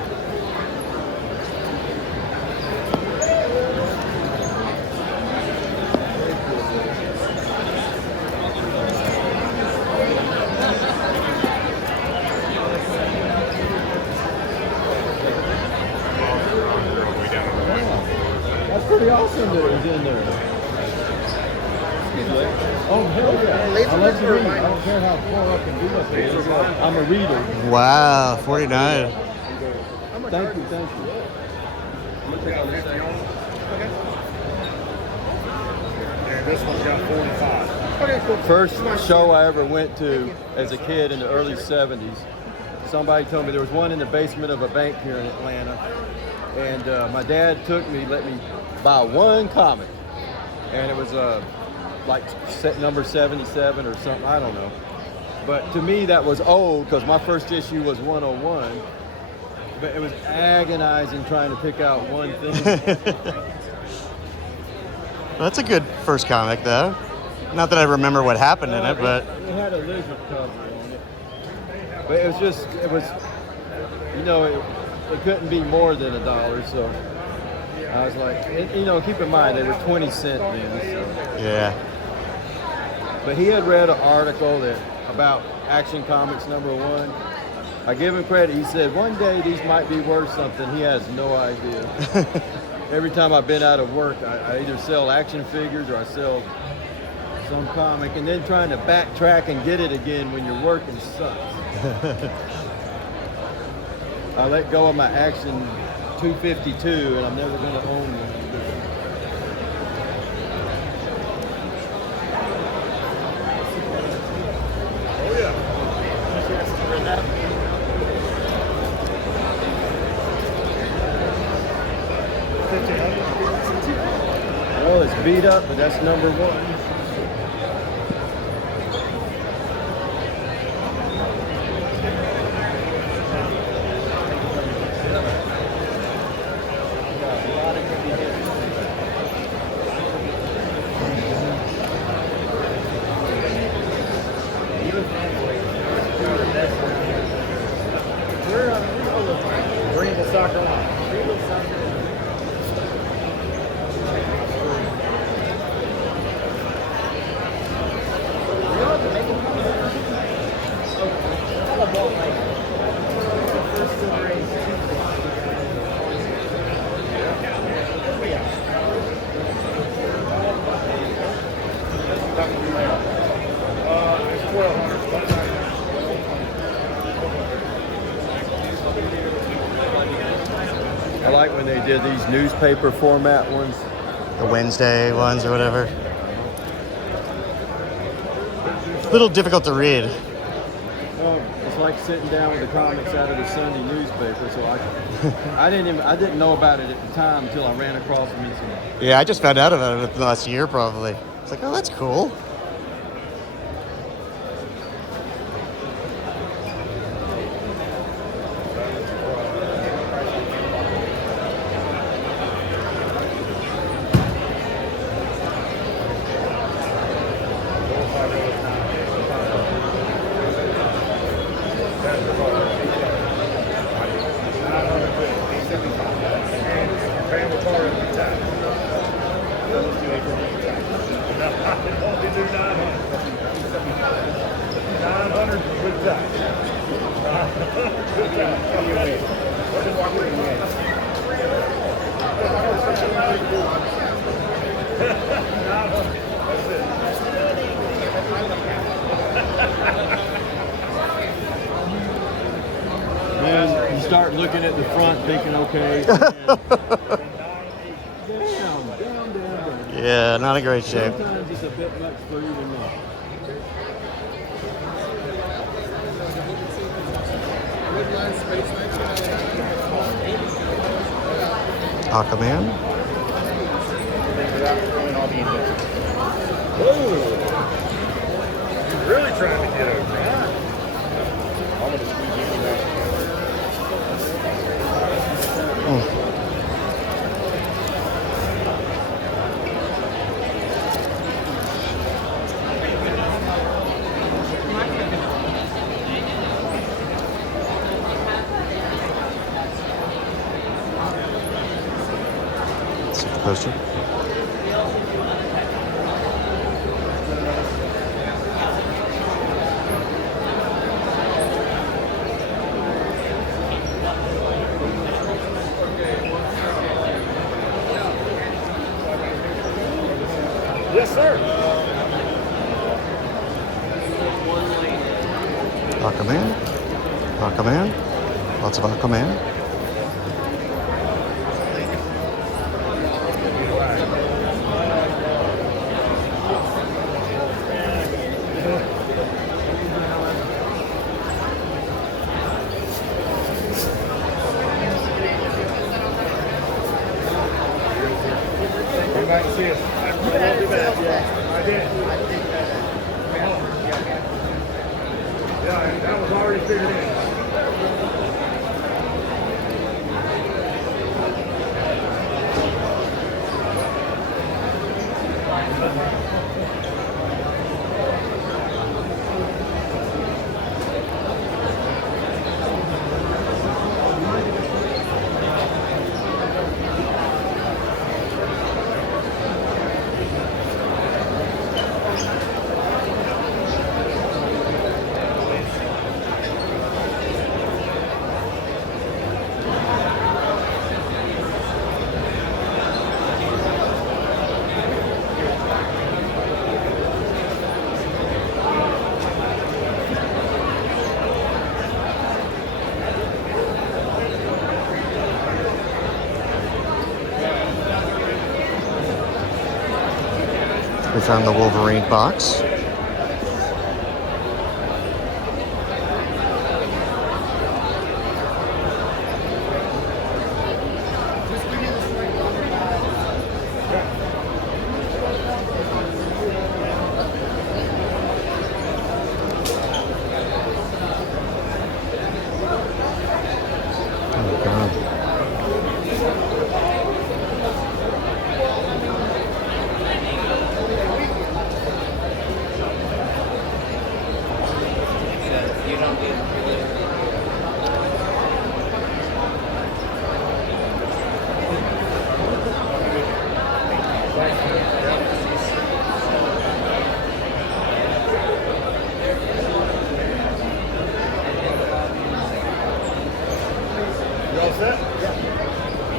That's pretty awesome that it was in there. Oh, hell yeah. I love to read. I don't care how far up and deep up it is. I'm a reader. Wow, 49. Thank you, thank you. And this one's got 45. Okay, cool. First show I ever went to as a kid in the early 70s. Somebody told me there was one in the basement of a bank here in Atlanta. And my dad took me, let me buy one comic. And it was like set number 77 or something, I don't know. But to me that was old because my first issue was 101. But it was agonizing trying to pick out one thing. That's a good first comic, though. Not that I remember what happened in it, but It had a lizard cover on it. But it was, you know, it couldn't be more than $1, so I was like, and, you know, keep in mind they were 20 cents then. So. yeah. But he had read an article about Action Comics #1. I give him credit. He said one day these might be worth something. He has no idea. Every time I've been out of work, I either sell action figures or I sell some comic, and then trying to backtrack and get it again when you're working sucks. I let go of my Action 252, and I'm never going to own one. Oh, yeah. Well, it's beat up, but that's #1. South Carolina. It's 1,200. I like when they did these newspaper format ones. The Wednesday ones or whatever. A little difficult to read. It's like sitting down with the comics out of the Sunday newspaper. So I didn't know about it at the time until I ran across them in some. Yeah, I just found out about it last year probably. It's like, oh, that's cool. And you start looking at the front, thinking, okay. Down. Yeah, not a great shape. Sometimes it's a bit much for you to know. Aquaman. Whoa! He's really trying to get over. I'm going to squeeze in that. See the poster. Yes, sir. Aquaman. Aquaman. Lots of Aquaman. Come back and see us. I did. Yeah, that was already figured in. We found the Wolverine box. Oh, God. set?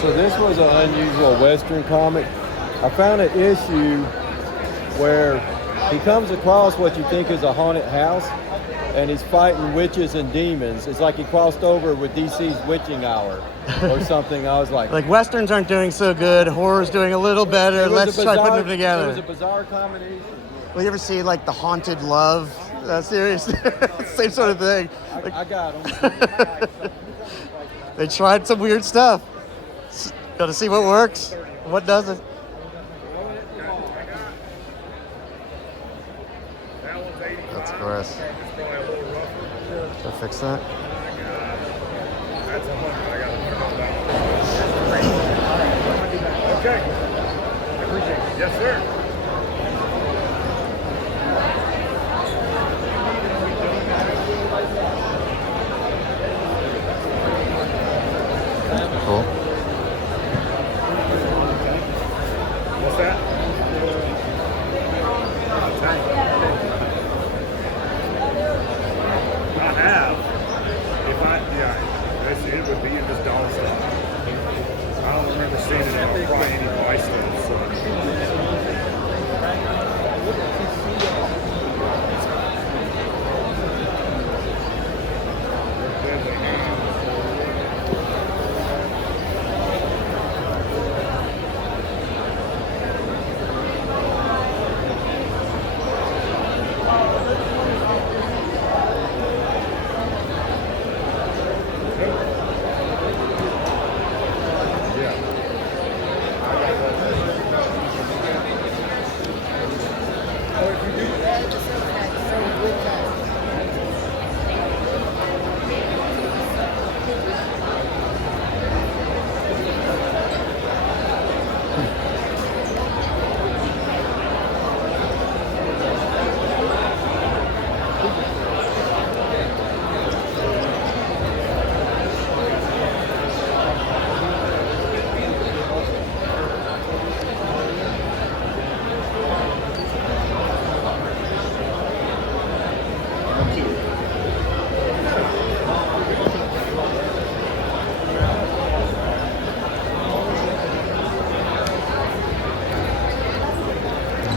So this was an unusual Western comic. I found an issue where he comes across what you think is a haunted house, and he's fighting witches and demons. It's like he crossed over with DC's Witching Hour or something. I was like, Like westerns aren't doing so good, horror's doing a little better. it was Let's a try putting bizarre- them together. It was a bizarre combination. Well, you ever see like the Haunted Love series? Same sort of thing. I got him. They tried some weird stuff. Got to see what works, and what doesn't. That one's 85. That's gross. It's probably a little rougher. Should I fix that? That's 100. I got 100 on that one. Okay. I appreciate it. Yes, sir. Cool. What's that? I have. Yeah, it would be in this dollar store. I don't remember seeing it on probably any price stuff. So.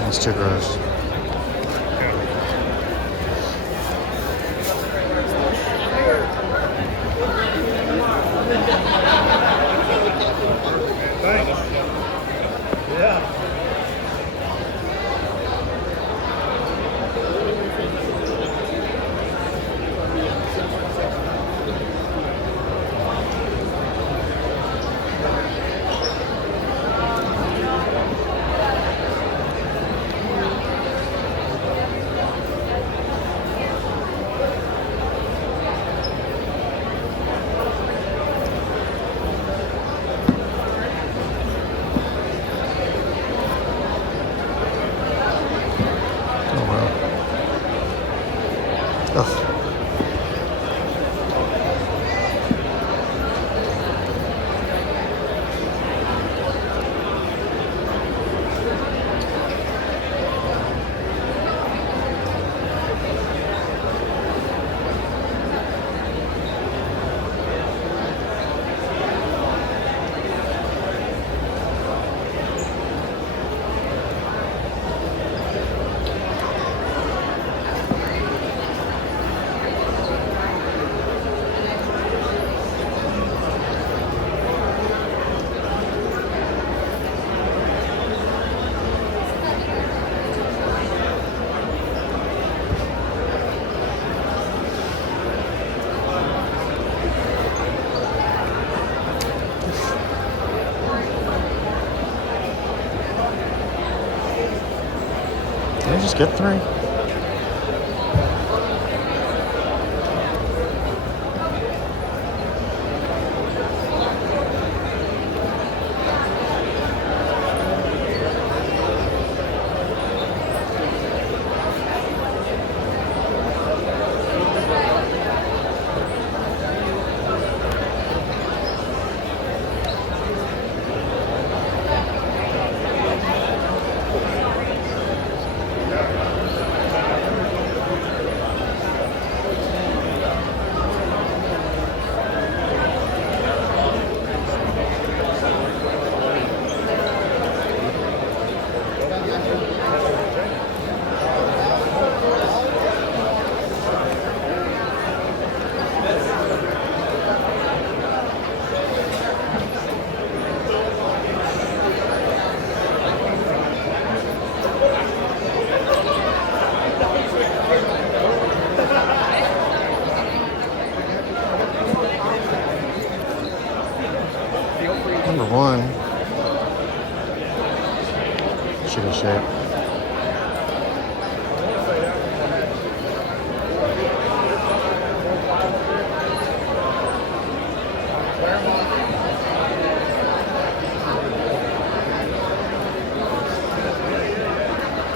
That's too gross. Oh wow. Ugh. Did I just get three? Number 1. Shitty shape.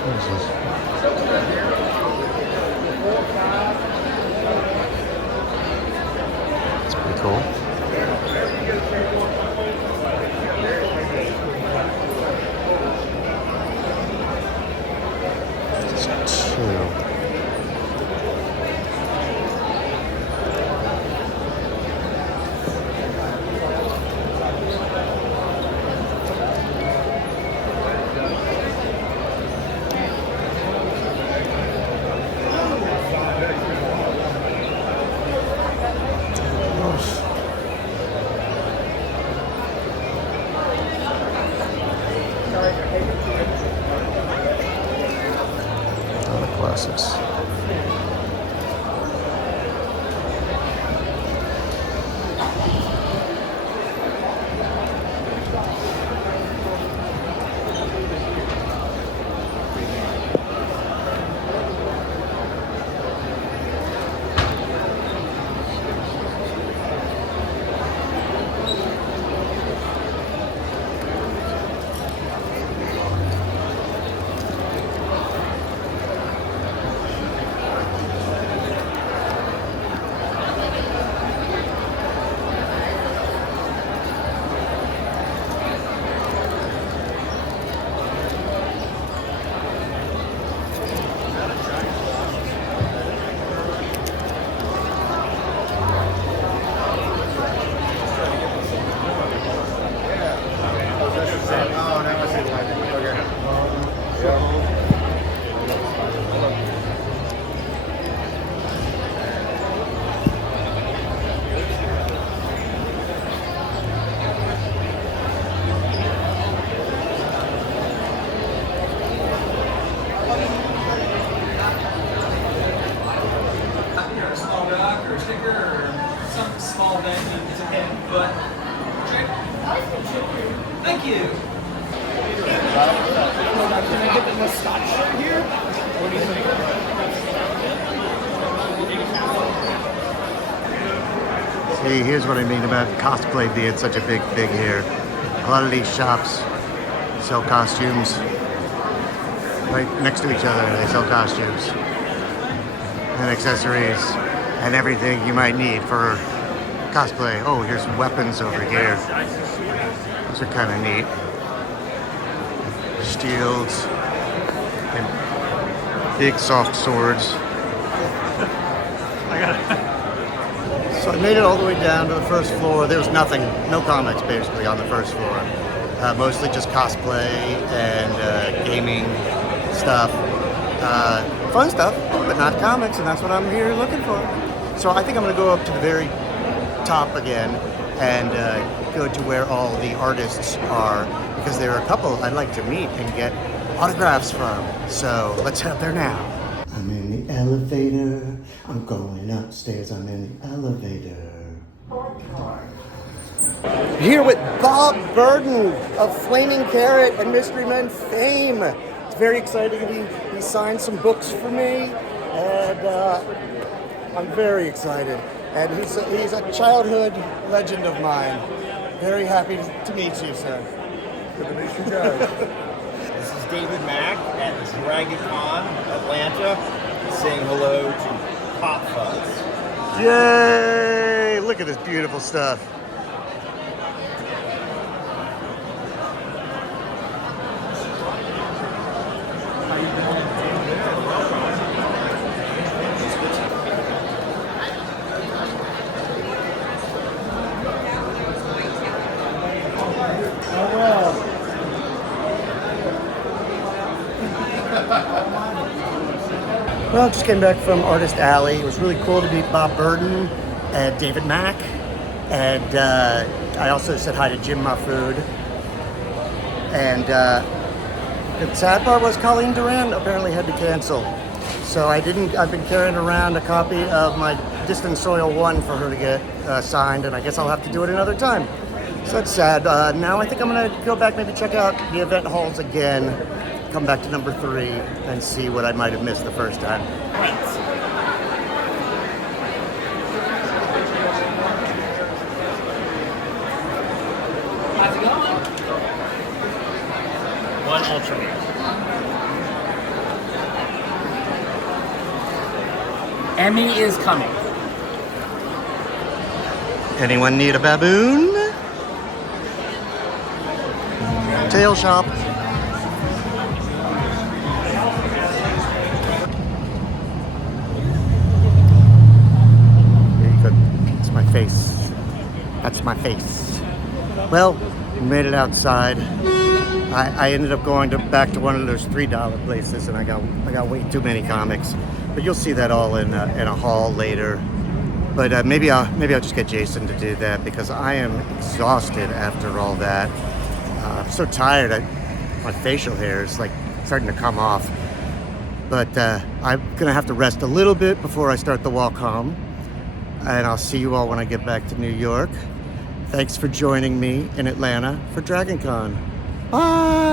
What is this? It's pretty cool. It's 2. Other classics. Small duck or a sticker or some small thing is okay, but thank you. Can I get the mascot shirt here? What do you think? See, here's what I mean about cosplay being such a big thing here. A lot of these shops sell costumes right next to each other. They sell costumes and accessories and everything you might need for cosplay. Oh, here's weapons over here. Those are kind of neat. Shields and big soft swords. So I made it all the way down to the first floor. There was nothing, no comics basically on the first floor. Mostly just cosplay and gaming stuff. Fun stuff, but not comics, and that's what I'm here looking for. So I think I'm gonna go up to the very top again and go to where all the artists are, because there are a couple I'd like to meet and get autographs from. So let's head up there now. I'm in the elevator. I'm going upstairs. I'm in the elevator. Here with Bob Burden of Flaming Carrot and Mystery Men fame. It's very exciting. He signed some books for me, and I'm very excited. And he's a childhood legend of mine. Very happy to meet you, sir. Good to meet you guys. This is David Mack at Dragon Con Atlanta, saying hello to Pop Fuzz. Yay! Look at this beautiful stuff. Well, just came back from Artist Alley. It was really cool to meet Bob Burden and David Mack. And I also said hi to Jim Mahfood. And the sad part was Colleen Duran apparently had to cancel. So I've been carrying around a copy of my Distant Soil 1 for her to get signed, and I guess I'll have to do it another time. So that's sad. Now I think I'm gonna go back, maybe check out the event halls again, come back to number 3 and see what I might have missed the first time. How's it going? One Ultraman. Emmy is coming. Anyone need a baboon? Tail shop. Here you go. It's my face. That's my face. Well, we made it outside. I ended up going back to one of those $3 places, and I got way too many comics. But you'll see that all in a haul later. But maybe I'll just get Jason to do that because I am exhausted after all that. I'm so tired. My facial hair is like starting to come off. But I'm gonna have to rest a little bit before I start the walk home. And I'll see you all when I get back to New York. Thanks for joining me in Atlanta for Dragon Con. Bye!